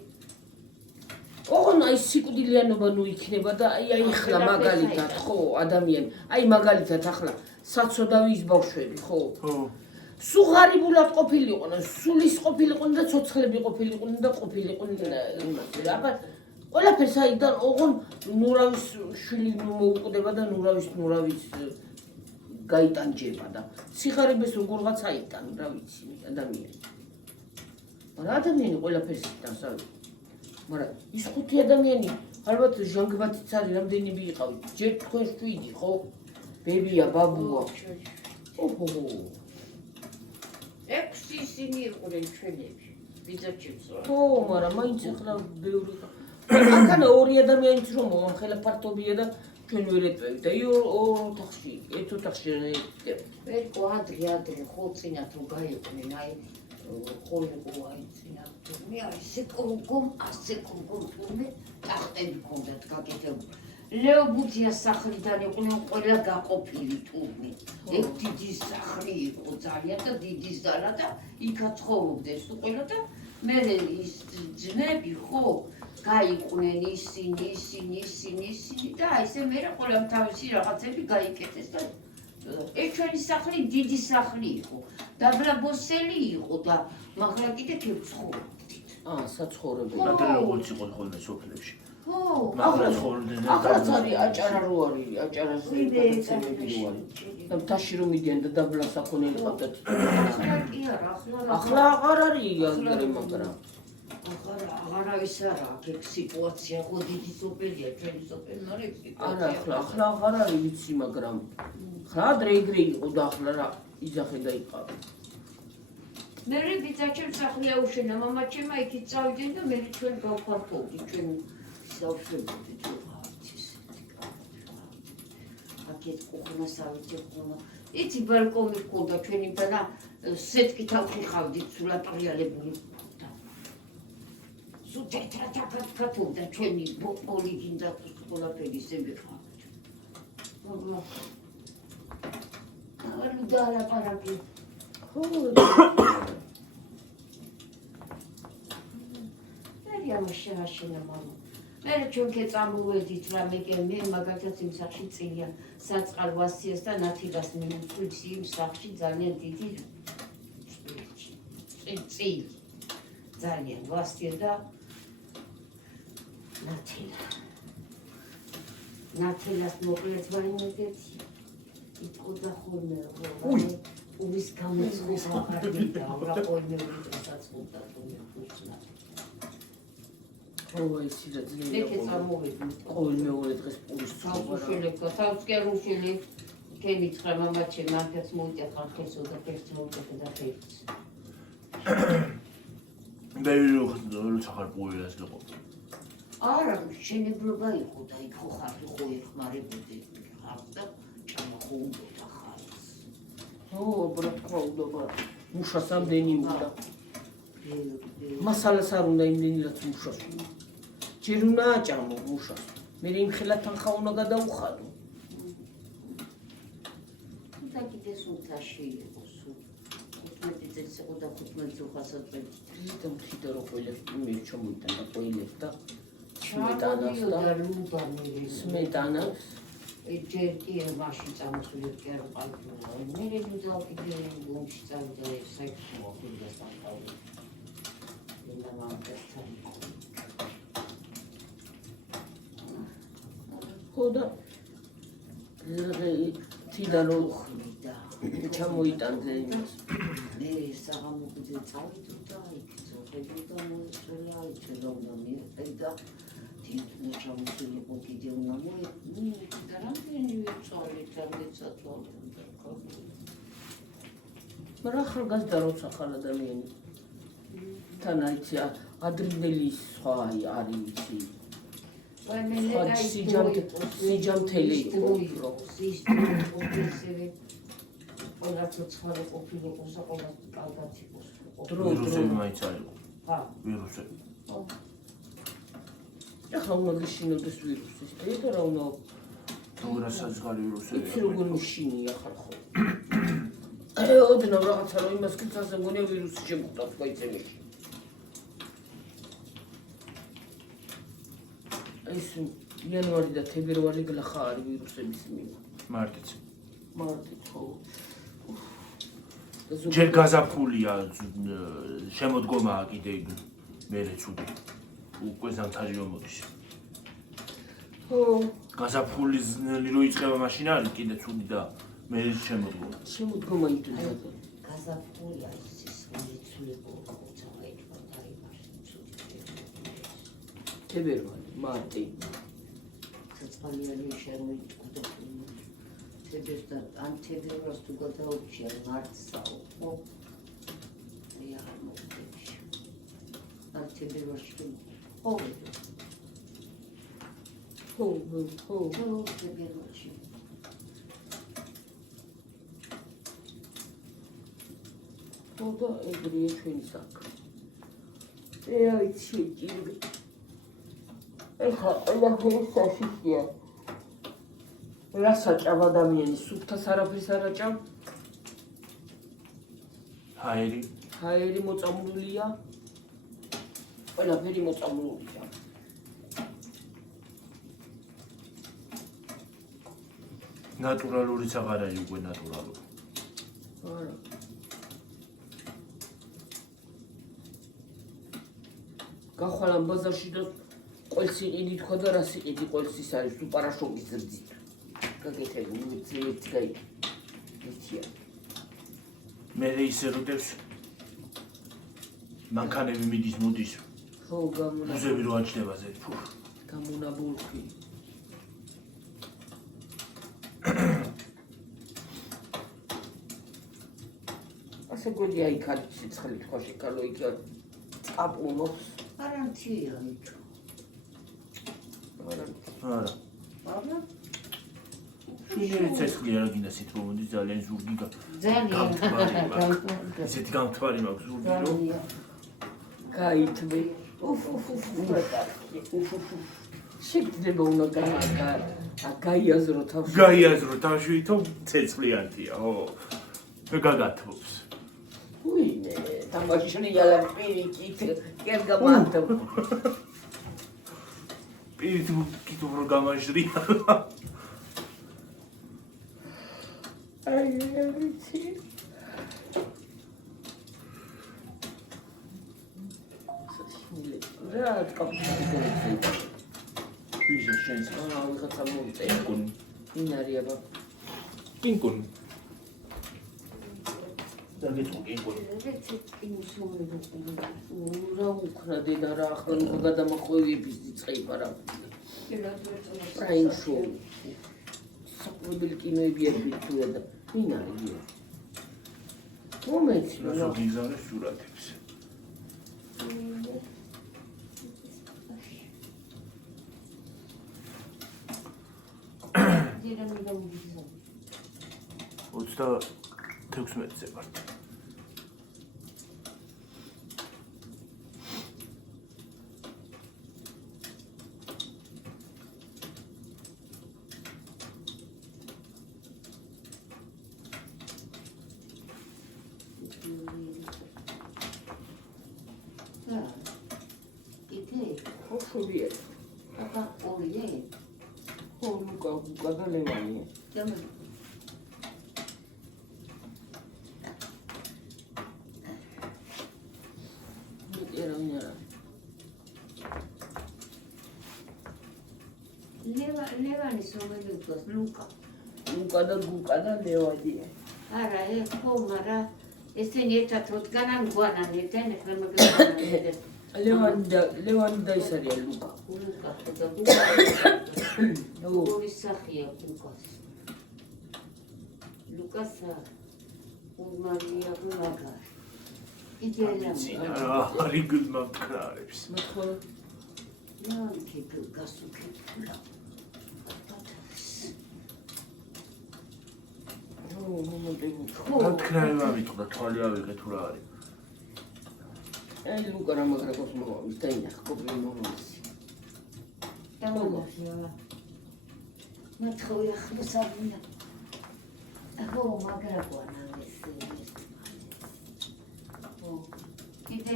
ოღონ აი სიკვდილიანობა ნუ იქნება და აი ახლა მაგალითად ხო ადამიანი აი მაგალითად ახლა საცოდავის ბავშვები ხო სულ ღარიბულად ყოფილიყვნენ სულის ყოფილიყვნენ და ცოცხლები ყოფილიყვნენ და ყოფილიყვნენ იმაზე აბა ყველაფერს აიდან ოღონ ნურავის შვილი მოუკვდება და ნურავის გაიტანჯება და სიხარიბეს როგორღაც აიტან რა ვიცი ადამიანი მაგრამ ადამიანი ყველაფერს იტანს მაგრამ ის ხუთი ადამიანი ალბათ ჟანგბათიც არის რამდენები იყავით ჯერ თქვენ 7 ხო ბებია ბაბუა ოჰო 6 ისინი იყვნენ ჩვენები ბიძაჩებს რა ხო მაგრამ მაინც ახლა ბევრი აქანა ორი ადამიანიც რომ მომხელა პარტობია და ჩვენ ვერ ეტვევით და ოთახში ერთ ოთახში ვერკო ადრე ხო წინათ რომ გაიყვნენ აი ხოლმე აი წინათ მე აი სეკონგომ ასე კონკურსული ტახტები ქონდათ გაკეთებული ლეო ბუძიას სახლიდან იყვნენ ყველა გაყოფილი თურმე ეგ დიდი სახლი იყო ძალიან და დიდი ზალა და იქაც ხოვდნენ ყველა და მე ის ძმები ხო გაიყვნენ ისინი და აი ესე მე ყველამ თავისი რაღაცები გაიკეთეს და ეს ჩვენი სახლი დიდი სახლი იყო დაბლაბოსელი იყო და მაგრამ კიდე ქცხოვრობდით საცხოვრებელი ადრე როგორც იყო ხოლმე სოფლებში ხო მაგრამ ცხოვრობდნენ ახლაც არის აჭარა რო არის აჭარას გადაცემები რო არის და მთაში რომ მიდიან და დაბლას აქონელი ყავდათ კი არა ახლა აღარ არის აგრე მაგრამ აღარ არის არა ეგ სიტუაცია ხო დიდი სოფელია ჩვენი სოფელი მაგრამ არა ახლა აღარ არის ვიცი მაგრამ ხა ადრე ეგრე იყო და ახლა რა იძახე და იყავი მე ბიძაჩემ სახლი აუშენა მამაჩემ იქით წავიდნენ და მე ჩვენ გავხარდოვდით ჩვენ დავშვებოდით აკეთ კუხნასავით ხონა იცი ბალკონი ჰქონდა ჩვენი და სეტკი თავში ხავდით სულატრიალებული სულ თეთრად ჩვენი პოლი გინდა ყველაფერი ისე ხავდით აღარ დალაპარაკი ხო ამაშაშინა მამა მე ჩვენ კეწამოვედით რამე მე მაგალითად იმ სახში წილია საწყალვასიას და ნათილას მიმწვიცი იმ სახში ძალიან დიდი წილი ძალიან ვასია და ნათილას მოკლედ ვაინდეთი იტყოდა ხოლმე რომ ურის გამოცხოს აღარ მინდა რა ხოლმე ვიწასაც უნდა თუნდაც ხო ისე და ძლიერი მე კეწამოვედით ყოველ მეორე დღეს პურის ცხოველებს თავსკერუშილი კემიცხა მამაჩემ მართაც მოიტეხა ხესო და ფერს მოიტეხა და ფერს და როცა პუილას გიყო არა შენებლობა იყო და იქ ხარ ხო ეხმარებოდი ხარდა ჭამახობდა ხარს ო ბრატყვა უნდა მუშას ამდენი უნდა მასალას არ უნდა იმდენი რაც მუშას ჯერ უნდა აჭამო მუშას მე იმ ხელათან ხა უნდა გადაუხადო და კიდე სულთაში იყო სულ 15 წელს იყო და 15 წელსაც წელი და მხედა რო ყველებს მე ჩომოიტანა ყველებს და სმეტანას ჯერ კი მაშინ წამოსული კი არ ყავდა. მე რეგულარულად კიდე გუნდში წავიდა საერთო მოხდას ამბავი. და მამაკაცთან. ხოდა თიდარო ჩამოიტანზე იმას. მე საღამოზე წავიდა იქ ზოგადად მოსულა იქ რომ და თვითონ ჩამოსული კიდე უნდა და რამდენი ვიწოლი თანდეცათვალე მაგრამ ახალგაზრდა როცა ხარ ადამიანი თან აიცი ადრინდელი სხვა არის იცი სიჯამთელი იყო ისე ყველა ცოცხალი ყოფილიყო საყოლა კარგად იყოს ვირუსები მაინც არისო ვირუსები ახლა უნდა გიშინოდეს ვირუსის და რა უნდა როგორ საზღარი ვირუსები იცი როგორ მიშინია ხარ ხო ოდნავ რაღაცა რომ იმას კიცაზე მგონია ვირუსი შემოხტავს გაიცემეში ეს იანვარი და თებერვალი გლახა არის ვირუსების მიმა მარტიც ხო ჯერ გაზაფხულია შემოდგომაა კიდე მერე ცუდი უკვე ზამთარი რომ მოდის ხო გაზაფხულიზნელი რო იწყება მაშინ არის კიდე ცუდი და მერე შემოდგომა იტვირა გაზაფხულია ის ცულებო თებერვალი მარტი ცოცხალიანი შემოიტყოდა ან თებერვალს თუ გადაუჩია მარტსაო ხო არ მოხდეს ან თებერვალში ხო თებერვალში ხოდა ეგრეა ჩვენი საქმე აიცი ჭირები ეხლა ყველაფერი საშიშია რა საჭავ ადამიანი სუფთას არაფერს არ აჭავ ჰაერი მოწამლულია ყველაფერი მოწამლულია ნატურალურიც აღარ არის უკვე ნატურალური არა გახვალ ამ ბაზარში და ყველს იყიდი თქვა და რას იყიდი ყველს ის არის თუ პარაშოკის ზრდით გაგეთები მიწიეთ გაი იცია მე ისე როდებს მანქანები მიდის მოდის ხო გამონა უზები რო აჩნდება ზე გამონაბურქი ასე გვერდია იქ არის სიცხლე თქვა შეკალო იქ აპუნობს არანთია იქ არა შინერი ცეცხლი არა გინდა სით რომ მოდის ძალიან ზურგი ისეთი გამთვარი მაქვს ზურგი რომ გაითმე შეგდება უნდა გაიაზრო თავში თო ცეცხლიანთია ხო მე გაგათმობს უინე თამაშია ლაპირიკით კერგამანტო პირით კითო რო გამაჟრია აი ვიცი რა კაპიტალიზაცია ვიზა შენს ვიღაცა მოიწე ინარი აბა კინკუნ კინკუნ რა უკრა დედა რა ახლა ნუ გადამახვევების იწყება რა პრაიმ შოუ საკვებელი კინოები არის თუ და ინარი მომეცი რა გიზარეს სურათებს ოცდა 16-ზე ვარ. ხოშობია. აბა ორი. ლუკა და ლევანია. ლევანის რომელი უდგას? ლუკა. ლუკა და გუკა და ლევანია. არა, ხო, მაგრამ ესენი ერთად როდგანან გვანან ერთად ახლა მაგრამ ლევანი და ის არის ლუკა. ლუკა და გუკა. ორი სახია ლუკას. ლუკასა ურმარია გაგა. იდეა არის გულმოქმედებს. მახო ნანკი გასუკეთულა. მათქნაევა მithდა თვალი ავიღე თუ რა არის. აი ლუკა რა მაგრაკოს მოვის და ინახ კოპრი მომისი. დამოგახია. მათხოვი ახბოსავია. ახო მაგრაკوانა ეს. ო კიდე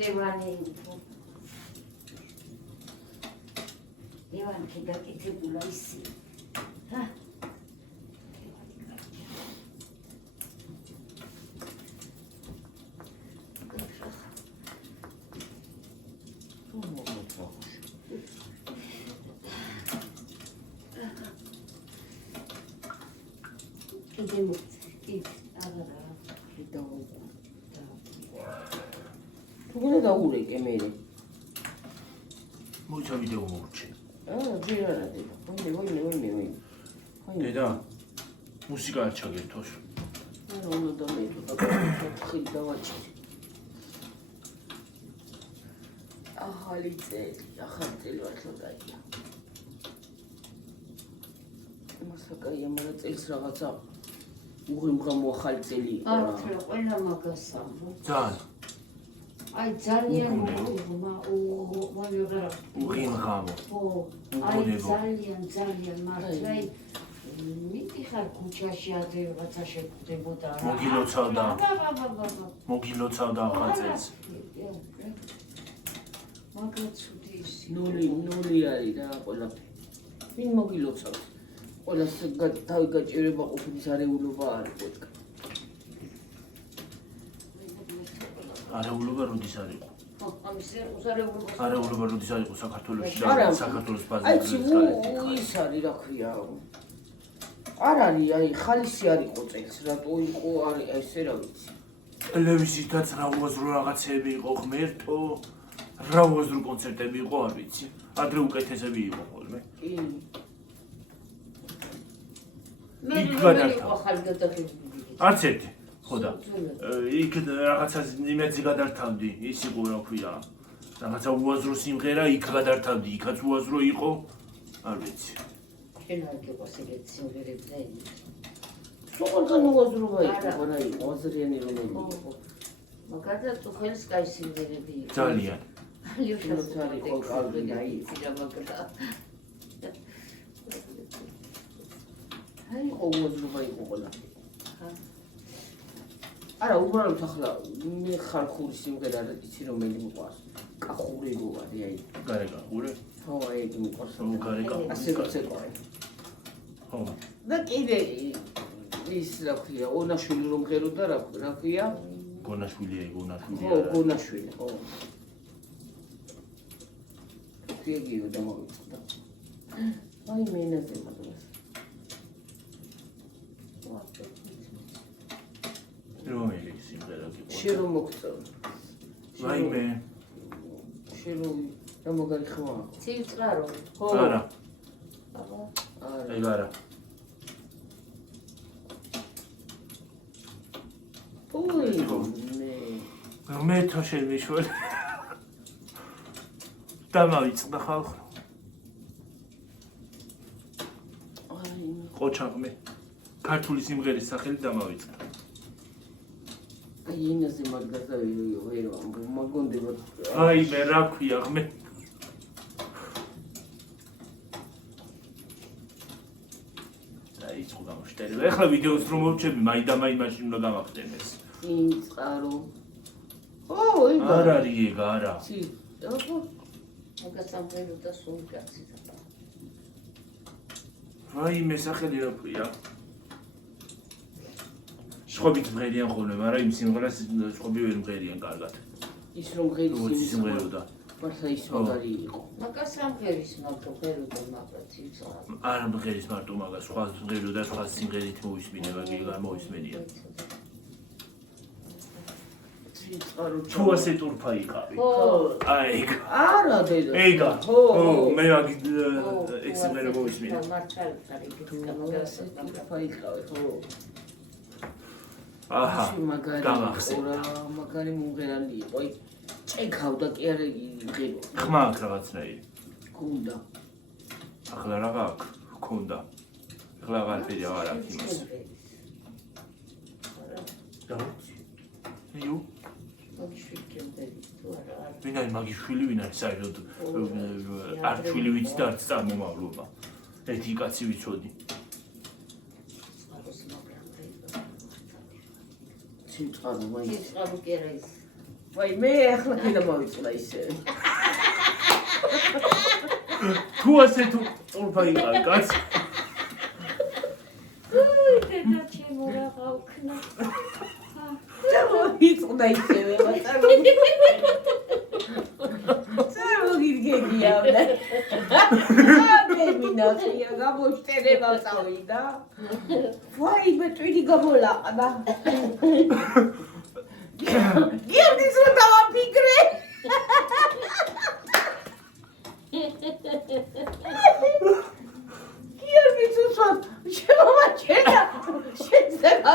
ლევანი. ლევანი გაკეთებულა ისი. ჰა თუ გინდა დაურეკე მე. მოიცა ვიდეო მოვუჩი. ჯერ არა დედა. ვინმე. დედა მუსიკა არ ჩაგერთოს. არა უნდა დამეთო და ხილ დავაჭირე. ახალი წელი ვართლა დაია. მასაკაია მაგრამ წელს რაღაცა უღიმღამო ახალი წელი იყო რა. არა, ყველა მაგასა. ძალიან. აი ძალიან უღმა ვაიორა. უღიმღამო. ო, აი ძალიან მართლა. მიდიხარ ქუჩაში ადრე რაღაცა შეგვდებოდა რა. მოგილოცავდა ახალ წელს. მაგაცუდი ისი. ნული არის რა ყველაფერი. ვინ მოგილოცავს? ყველას თავი გაჭირება ყოფილის არეულობა არის პოდკა. არეულობა როდის არის? ამის არეულობა. არეულობა როდის არის საქართველოში და საქართველოს ბაზაზე? აი ის არის რა ქვია. არ არის აი ხალისი არ იყო წელს რატო იყო არის ესე რა ვიცი. ტელევიზიითაც რა უაზრო რაღაცები იყო ღმერთო. რა უაზრო კონცერტები იყო არ ვიცი. ადრე უკეთესები იყო ხოლმე. კი. მე ვიყო ხალგადაღებული. არც ერთი. ხო და იქ რაღაცა იმედზე გადართავდი, ის იყო რა ქვია. რაღაცა უაზრო სიმღერა იქ გადართავდი, იქაც უაზრო იყო. არ ვიცი. შენ არ გიყოს ეგეთ სიმღერებზე? სულ უაზრობა იყო რა იყო, აზრიანი რომელი იყო. მაგალითად თუ ხელს კაი სიმღერები იყო. ძალიან. ლიოშას არის ხო კარგი დაიწი რა მაგრამ. აი იყო უაზრობა იყო ყველა. არა უბრალოდ ახლა მე ხალხური სიმღერა არ იცი რომელი მიყვარს. კახური გოარი აი. გარე კახური? ხო აი ეგ მიყვარს. გარე კახური. ასე გწეკვარი. ხო. და კიდე ის რა ქვია, ონაშვილი რომ ღეროდა რა ქვია? გონაშვილია, გონაშვილი არა. ხო, გონაშვილი, ხო. გიგიო დამოვიწყდა. აი მენაზე მაგას. რომელი სიმღერა გიყვა? შენ რომ მოგწევ. ვაიმე. შენ რომ რა მოგარიხვა? ცივწყარო. ხო. არა. აბა. არა. ეგ არა. მე თო შენ მიშველი. დამავიწყდა ხალხი. აი ყოჩაღმე. ქართული სიმღერის სახელი დამავიწყდა. აი ინაზე მაგაზე ვერ მაგონდება. აი მე რა ქვია ღმე. დაიწყო გამოშტერება. ეხლა ვიდეოს რომ მოვჩები, მაიდამაი მაშინ უნდა გამახდენეს. წინწყარო. ო, ეგ არ არის ეგ, არა. ცი. აბა, მაგას ამბეროდა სულ კაცი და. რაიმე სახელი რა ქვია? სხვაობით მღერიან ხოლმე, მაგრამ იმ სიმღერას სხვები ვერ მღერიან კარგად. ის რომ ღერის სიმღეროდა. მართლა ის მაგარი იყო. მაგას სამღერის მარტო ღეროდა მაგაც იცოდა. არ მღერის მარტო მაგას, სხვა მღეროდა, სხვა სიმღერით მოვისმინება, კი გამოვისმენია. თუ ასე ტურფა იყავი. აი. არა დედა. ეგა. ხო, მე მაგ ეს სიმღერა მოვისმინე. მართალია, თუ ასე ტურფა იყავი, ხო. აჰა. მაგარი მაგარი მომღერალი იყო. აი ჭეკავდა კი არა იღებო. ხმა აქვს რაღაცნაირი. გუნდა. ახლა რაღა აქვს? გქონდა. ახლა აღარაფერი აღარ აქვს იმას. დავიცი. იუ. ვინ არის მაგის შვილი, ვინ არის საერთოდ არ შვილი ვიცი და არც წარმომავლობა. ერთი კაცი ვიცოდი. ციტყარო ვაი. ციტყარო კი არა ის. ვაი მე ახლა კიდე მოვიწლა ისე. თუ ასე თუ ტურფა იყავი კაცი. დედა ჩემო რაღა უქნა. ვიწდა ისევე წარმოგიდგენია და მე მინახია გამოჩტერება წავიდა ვაი მე ტვინი გამოლაყდა გიორგის რო დავაფიქრე გიორგის უსვათ შემომაჩენა შეძება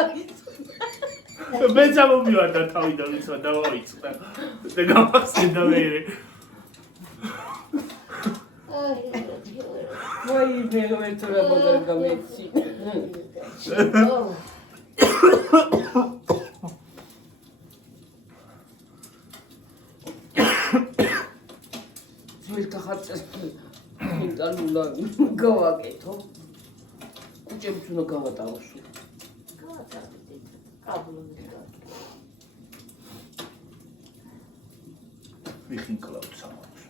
მე წამომივარდა თავიდან ვიცვა დავაიწყდა და გამახსენდა მე ვაი მე თორე მაგარ გამეცი ძველთა ხარწეს ინტალულა გავაკეთო კუჭებს უნდა გავატაროსო ვიხინკლავთ სამყაროს.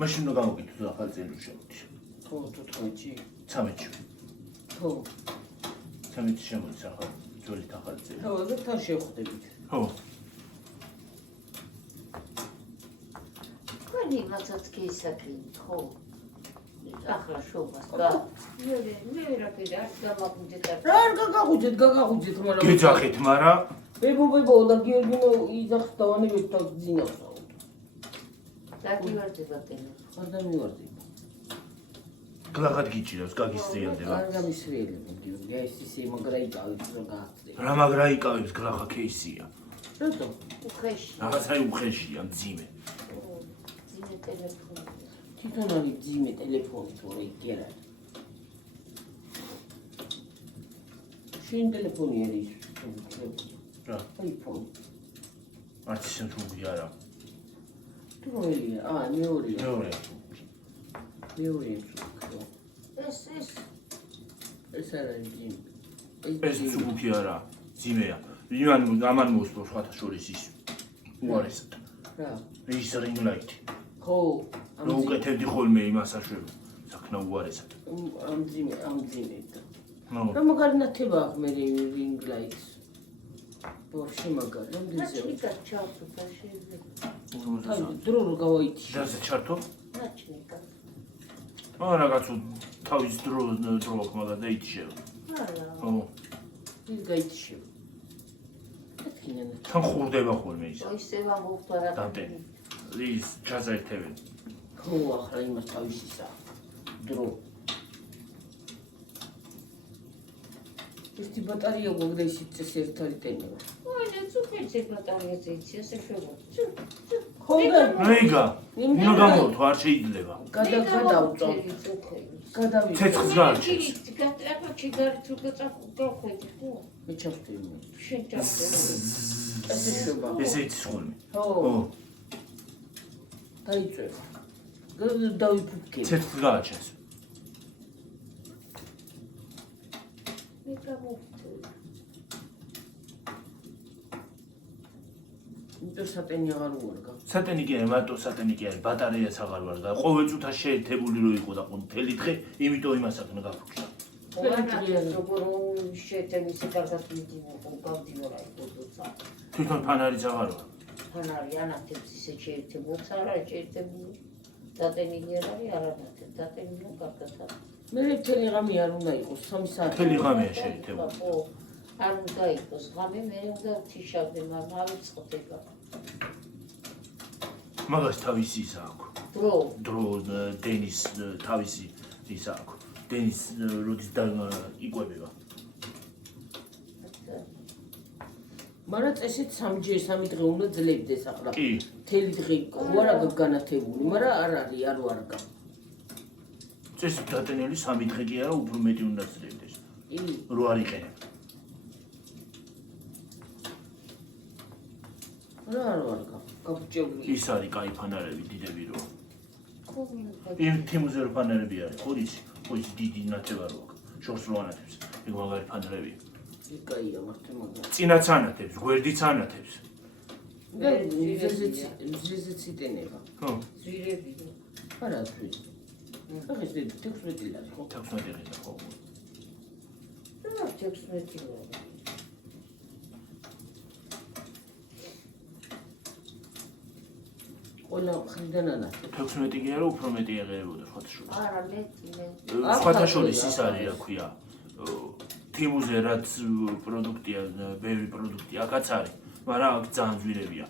მაშინ უნდა გავუკეთოთ ახალი წელი შემოდის. ხო, 14-ში. 13-ში. ხო. 13-ში შემოდის ახალი ძველი ახალი წელი. ხო, და თან შევხვდებით. ხო. თქვენი მაცაც კი ისაკი, ხო. ახლა შობას და მე ვერაფერი არ გამაგვიძეთ არ გაგაღვიძეთ მაგრამ გეძახით მაგრამ ბებო და გიორგინო იძახს დავანებეთ და ძინავს და გივარდება ტენა არ დამივარდება გლახად გიჭირავს გაგისრიელდება არ გამისრიელებდი ეს ისე მაგრა იკავებს რა გაახდება რა მაგრა იკავებს გლახა кейსია რატო უხეში რაღაცაი უხეშია მძიმე ძიმე ტელეფონი თვითონ არის ძიმე ტელეფონი თორე კი არა შენ ტელეფონი არის რა აიფონ არც ისე თუმი არა თუ რომელია მეორეა ეს არა ძიმე ეს თუმი არა ძიმეა ვინ ამან მოსწო სხვათა შორის ის უარესად რა ის რინგლაითი ხო რო უკეთებდი ხოლმე იმას აშვება საქმე უარესად ამ ძიმე და ნო რა მაგარი ნათება აქვს მე ring lights ვაფშე მაგარი რამდენზე ნაჩნიკა ჩავწუხა შეიძლება აი დრო რო გავაითიშე დაზე ჩართო ნაჩნიკა რაღაცა თავის დრო აქვს მაგას და ითიშება არა ხო ის გაითიშება ეთქინენა თან ხურდება ხოლმე ის ისე ვამოვხდა რა დამდენი ის ჩაზაერთებენ ხო ახლა იმას თავისისა დრო ეს ბატარეა გოგდა ისიც ეს ერთ არის ტენება ოღონდ ცუქეცი ბატარეაზე იცი ესე შევაწ ხო და რეგა ნუ გამოვთო არ შეიძლება გადავწო გადავიწე ცეცხლს გაარჩენს გატაკი გარი თუ გახვედი ხო მე ჩავწევი შენ ჩავწევი ესე შევა ესე იცის ხოლმე ხო დაიწვევ დავიფუქე ცეცხლს გაარჩენს მე გამოვხდი იმიტომ სატენი აღარ უარგა. სატენი კი არა, მარტო სატენი კი არა, ბატარეაც აღარ ვარ და ყოველ წუთას შეერთებული რო იყო და მთელი დღე, იმიტომ იმას აქ ნაგაფუჭდა. როგორ შეეთემისი კარგად მიდივარ აი ბოდოცა. თვითონ ფანარიც აღარ ვარ. ფანარი ანათებს ისე შეერთებულს არა შეერთებული. დატენილი არ არის არანათებ, დატენილი კარგად არის. მე მთელი ღამე არ უნდა იყოს 3 საათი. მთელი ღამეა შეერთებული. ხო, არ უნდა იყოს ღამე, მე უნდა ვთიშავდე, მაგრამ არ ვწყდება. მაგას თავისი ისა აქვს. დრო დენის თავისი ისა აქვს. დენის როდის და იყვებება. მაგრამ წესით 3 დღე უნდა ძლევდეს ახლა. კი. მთელი დღე ხო არა განათებული, მაგრამ არ არის, არ ვარგა. წესით დატენილი 3 დღე კი არა, უფრო მეტი უნდა ძლევდეს. კი. რო არ იყენებ. არ ვარგა. გაბჭებული. ის არის კაი ფანარები დიდები რო. იმ თემზე რო ფანარები არის, ხო იცი? ხო იცი დიდი ნათება რო აქვს. შორს რო ანათებს. ეგ მაგარი ფანარები. ის კაია მართლა მაგრამ. წინაც ანათებს, გვერდიც ანათებს. და მზეზეც იტენება. ხო. ზვირები. არა ზვირი. ახლა ეს 16 ლარი ხო? 16 ლარი ხო. რა 16 ლარი. ყველა მხრიდან ანათებს. 16 კი არა, უფრო მეტი ეღებოდა ფოთაშორი. არა მეტი. ფოთაშორის ის არის, რა ქვია. თიმუზე რაც პროდუქტია, ბევრი პროდუქტია, აქაც არის, მაგრამ აქ ძალიან ძვირებია.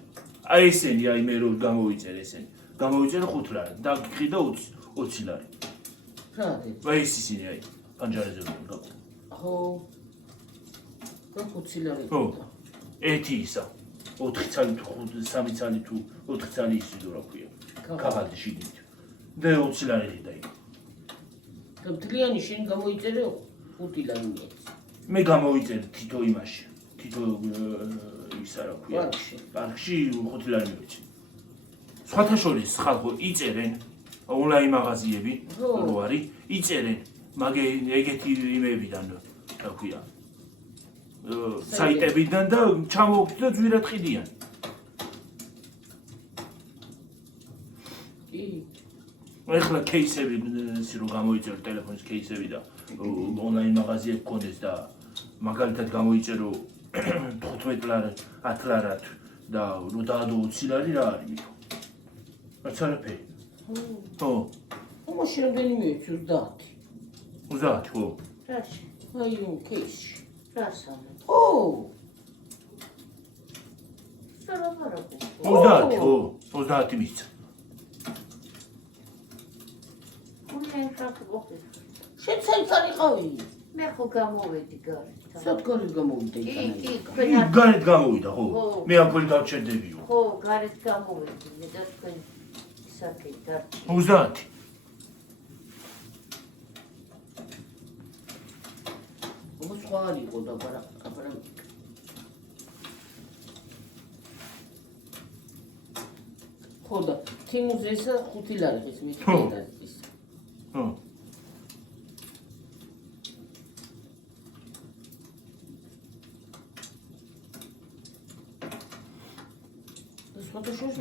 აი ესენი, აი მე რო გამოვიწერე ესენი. გამოვიწერე 5 ლარი, და გიყიდა 20 ლარი. რა არის? აი ეს ისინი აი, პანჯარაზე რო გაყო. ხო. რა 20 ლარი. ხო. ერთი ისა. 4 ცალი თუ 3 ცალი თუ 4 ცალი ისი რა ქვია. ქაღალდი შიგნით. და 20 ლარი დიდა იქ. და მთლიანი შენ გამოიწერე 5 ლარი მიეც. მე გამოვიწერე თითო იმაში. თითო ისა რა ქვია. პარკში 5 ლარი მივეცი. სხვათა შორის ხალხო იწერენ ონლაინ მაღაზიები რო არის, იწერენ მაგ ეგეთი იმებიდან რა ქვია. საიტებიდან და ჩამოვხდით და ძვირად ყიდიან. კი. ეხლა кейსები ისე რომ გამოიწერო ტელეფონის кейსები და ონლაინ მაღაზიები გქონდეს და მაგალითად გამოიწერო 15 ლარი 10 ლარად და რო დაადო 20 ლარი რა არის მითო? რაც არაფერი. ხო. მაშინ რამდენი მიეცი 30? 30 ხო. რაში? აი იმ кейსში. რასანა? ო! სარაბარაკო. 30 ხო. 30 მისცა. უნდა ხარ მოხდეს. შენ საიტარი ყავი? მე ხო გამოვედი გარეთ. სადგარი გამოვიდა კი, იქ გარეთ გამოვიდა ხო? მე აქვე დავჩერდებიო. ხო, გარეთ გამოვედი, მე და თქვენ საკეთ დარჩი. 30. ო სხვა არ იყო და აბარა. ხო და თიმუზე ესა 5 ლარი ხის მitheda ის. ხო.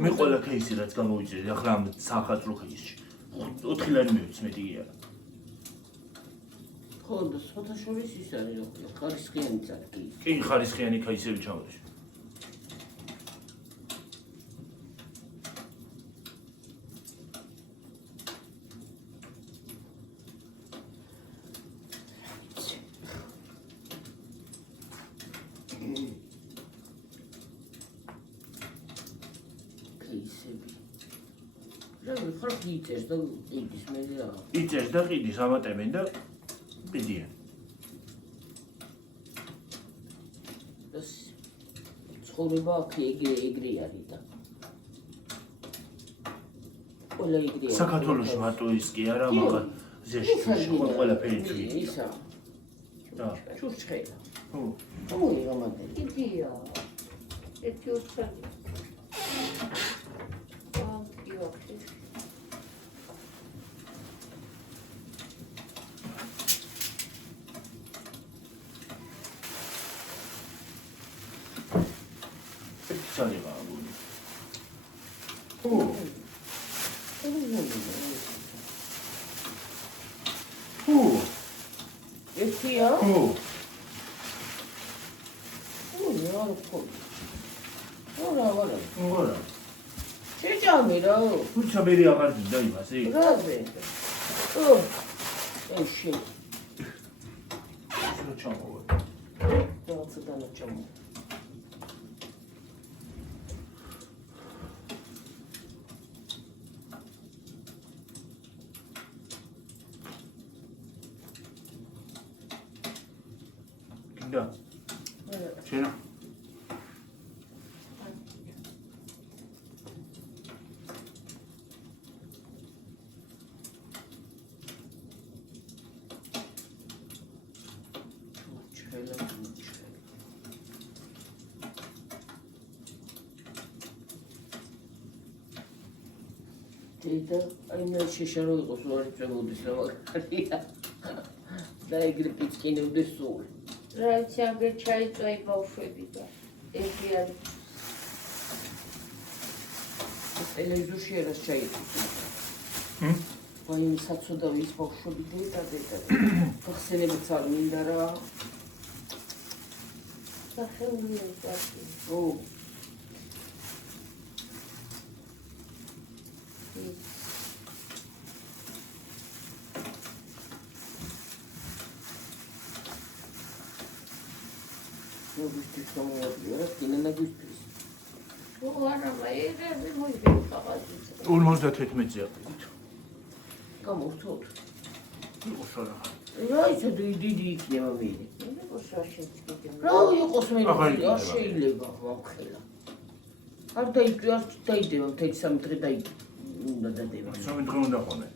მე ყველა кейსი რაც გამოვიწერე ახლა ამ სახალხო кейსში 4 ლარი მივეცი მეტი კი არა. ხო და სხვათა შორის ის არის რა ქვია ხარისხიანი წარგი. კი ხარისხიანი кейსები ჩამოდი. იწერს და ყიდის მე რა. იწერს და ყიდის ამატებენ და ყიდიან. ცხოვრება აქ ეგრე არის და. ყველა ეგრე არის. საქართველოში მარტო ის კი არა, მაგრამ ზეში ყველაფერი თვით. ისა. და ჩურჩხელა. ხო. მოიღო მაგარი. იდია. ერთი უცხალი. ძალიან აღული. ერთია? არა. შეჭამი რა. თუმცა მე აღარ მინდა იმასი. რაზე? ეში. ჩამოვა. რაღაცა დანაჩამო. და შენა და აი მე შეშარო იყოს უარი წამოდის რა მაგარია და ეგრე პიჭკინებდეს სულ რაც აგერ ჩაიწვაი ბავშვები და ერთი არის ტელევიზორში ერას ჩაიწვის აი საცოდავი ის ბავშვები და გახსენებაც არ მინდა რა სახეულია წასი ო გუსტის გამოვადგია რა კინენა გუსტის არა მე მოიგებდა 51-ზე აყიდით გამოვთოთ იყოს რა რა ისე დიდი იქნება მე რა იყოს მე არ შეიძლება ვახელა არ დაიდება მთელი 3 დღე უნდა დადება 3 დღე უნდა ხოლმე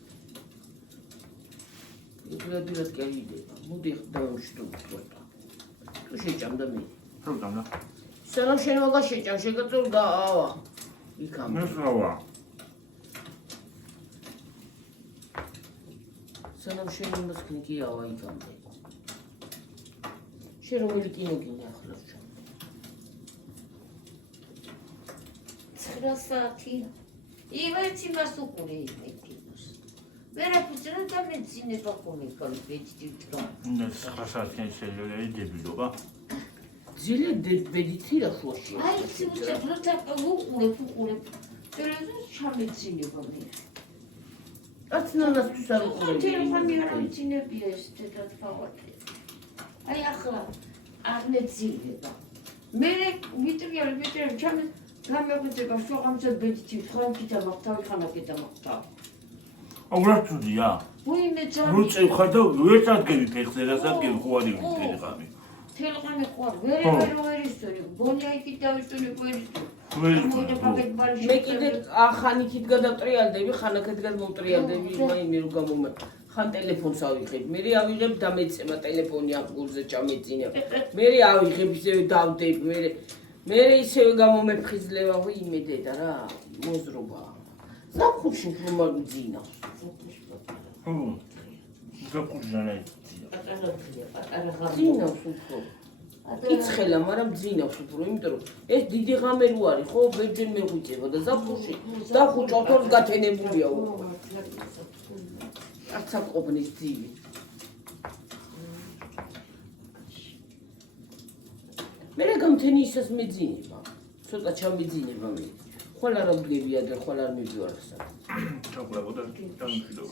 იგრადირად კი იდება მოდი დავშტო პორტა თუ შეჭამდა მე რო დამდა სანამ შენ მაგა შეჭამ შეგაწევ და ავა იქამ მესავა სანამ შენ იმას ქნიკი ავა იქამდე შენ რომელი კინო გინდა ახლა ჩვენ 9 საათი ივეც იმას უყური იმეთინოს ვერაფერს რა დამეცინება ხომ ბეჭდიტო და 9 საათიან შეიძლება იდებილობა ძილე ბედითი რა შუაში აი ცუცე პროტა უყურებ ტელევიზორს ჩამეცინება მე აცნანას თუ არ უყურებ ტელეფონი არ მიცინებია ეს თეთრად ფავორიტი აი ახლა არ მეცინება მე ვიტრიალ ჩამე გამეღვიძება შოღამზე ბედითი ხანკი და მაგთავი ხანაკი და მაგთავი აურართუდია ვინმე ძამი როწე ხარ და ვერ წადგები ფეხზე რა წადგები ხوارი ტელეღამი თელღამი ხوار ვერ ისტორი გონია იქით დავისწონი მე კიდე ახანიქით გადავტრიალდები ხანაკეთ გადმოვტრიალდები მაინე რო გამომე ხან ტელეფონს ავიღებ მე ავიღებ და მეცემა ტელეფონი აღგულზე ჩამეწინა მე ავიღებ ისე დავდებ მე ისე გამომეფხიზლება ვინმე დედა რა მოზრობა ზაფხულში უფრო მაგძინავს ზაფხულში ძინავს უფრო იცხელა მაგრამ ძინავს უფრო იმიტომ რომ ეს დიდი ღამე რო არის ხო ბეჯენ მეღვიძება და ზაფხულში დახუჭავთ ორს გათენებულია უფრო არც აკობნის ძილი მე გამთენი ისას მეძინება ცოტა ჩამეძინება მე ხვალ არ მდგებია და ხვალ არ მივიარსა ჩაყლებოდა დამშვიდობ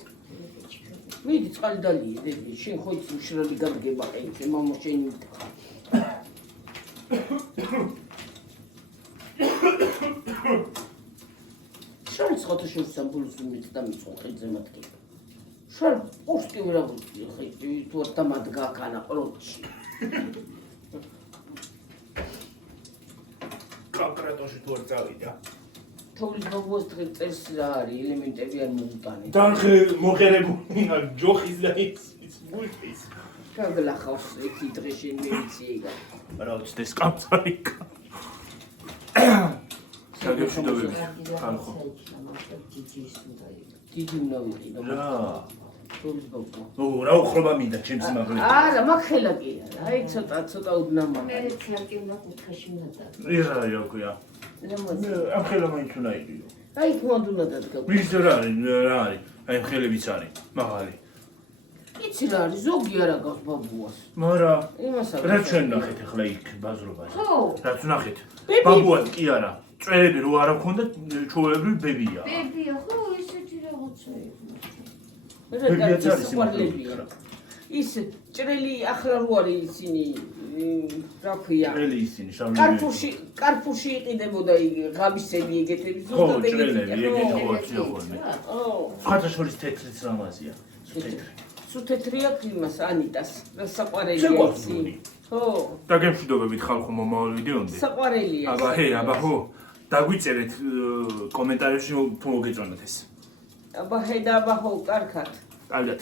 მიდი წყალი დალია დედი შენ ხო იცი უშრალი გამგება ყენჩე მამა შენ შენ ცოტა შევსამ ბულს უმით და მიწოხეძე მათკი შენ პოსტი ვერა ხე თუ თამადგა კანა ყროჩი კონკრეტოში თუ არ წავიდა თოვლის ბაბუას წერს რა არის ელემენტები არ მოუტანე დანხე მოყერებული ჯოხის და ის ბულტის გაგლახავს ერთი დღე შენ მეციება რა უცდეს კამწარიკა საგეშუდობები ხალხო დიდი უნდა ვიყიდო რა თოვლის ბაბუა რა უხრობა მინდა ჩემს მაგალითად არა მაგ ხელა კი არა აი ცოტა უდნამა მე ცალკე უნდა კუთხეში უნდა ირა იოქია ამ ხელა მაინც უნდა იყიო. აი თქვენ უნდა დადგა. მის რა არის? აი ხელებიც არის, მაღალი. იცი რა არის, ზოგი არ აგავს ბაბუას. მაგრამ იმას არ. რა ჩვენ ნახეთ ახლა იქ ბაზრობას? ხო. რაც ნახეთ? ბაბუას კი არა. წვერები რო არ აქვს და ჩოვლებრივი ბებია. ბებია, ხო, ესეთი რაღაცა იყო. ბებიაც არის სიმართლეა. ის ჭრელი ახლა რო არის ისინი რა ქვია? ჭრელი ისინი შავლები. კარფურში იყიდებოდა ღამისები ეგეთები ზუსტად ეგეთი. ხო. სხვათა შორის თეთრიც რამაზია. სულ თეთრი აქვს იმას ანიტას, რა საყვარელია. შეგვაქვს. ხო. და გემშვიდობებით ხალხო მომავალ ვიდეომდე. საყვარელია. აბა ხო. დაგვიწერეთ კომენტარებში თუ მოგეწონათ ეს. აბა და აბა ხო, კარგად. კარგად.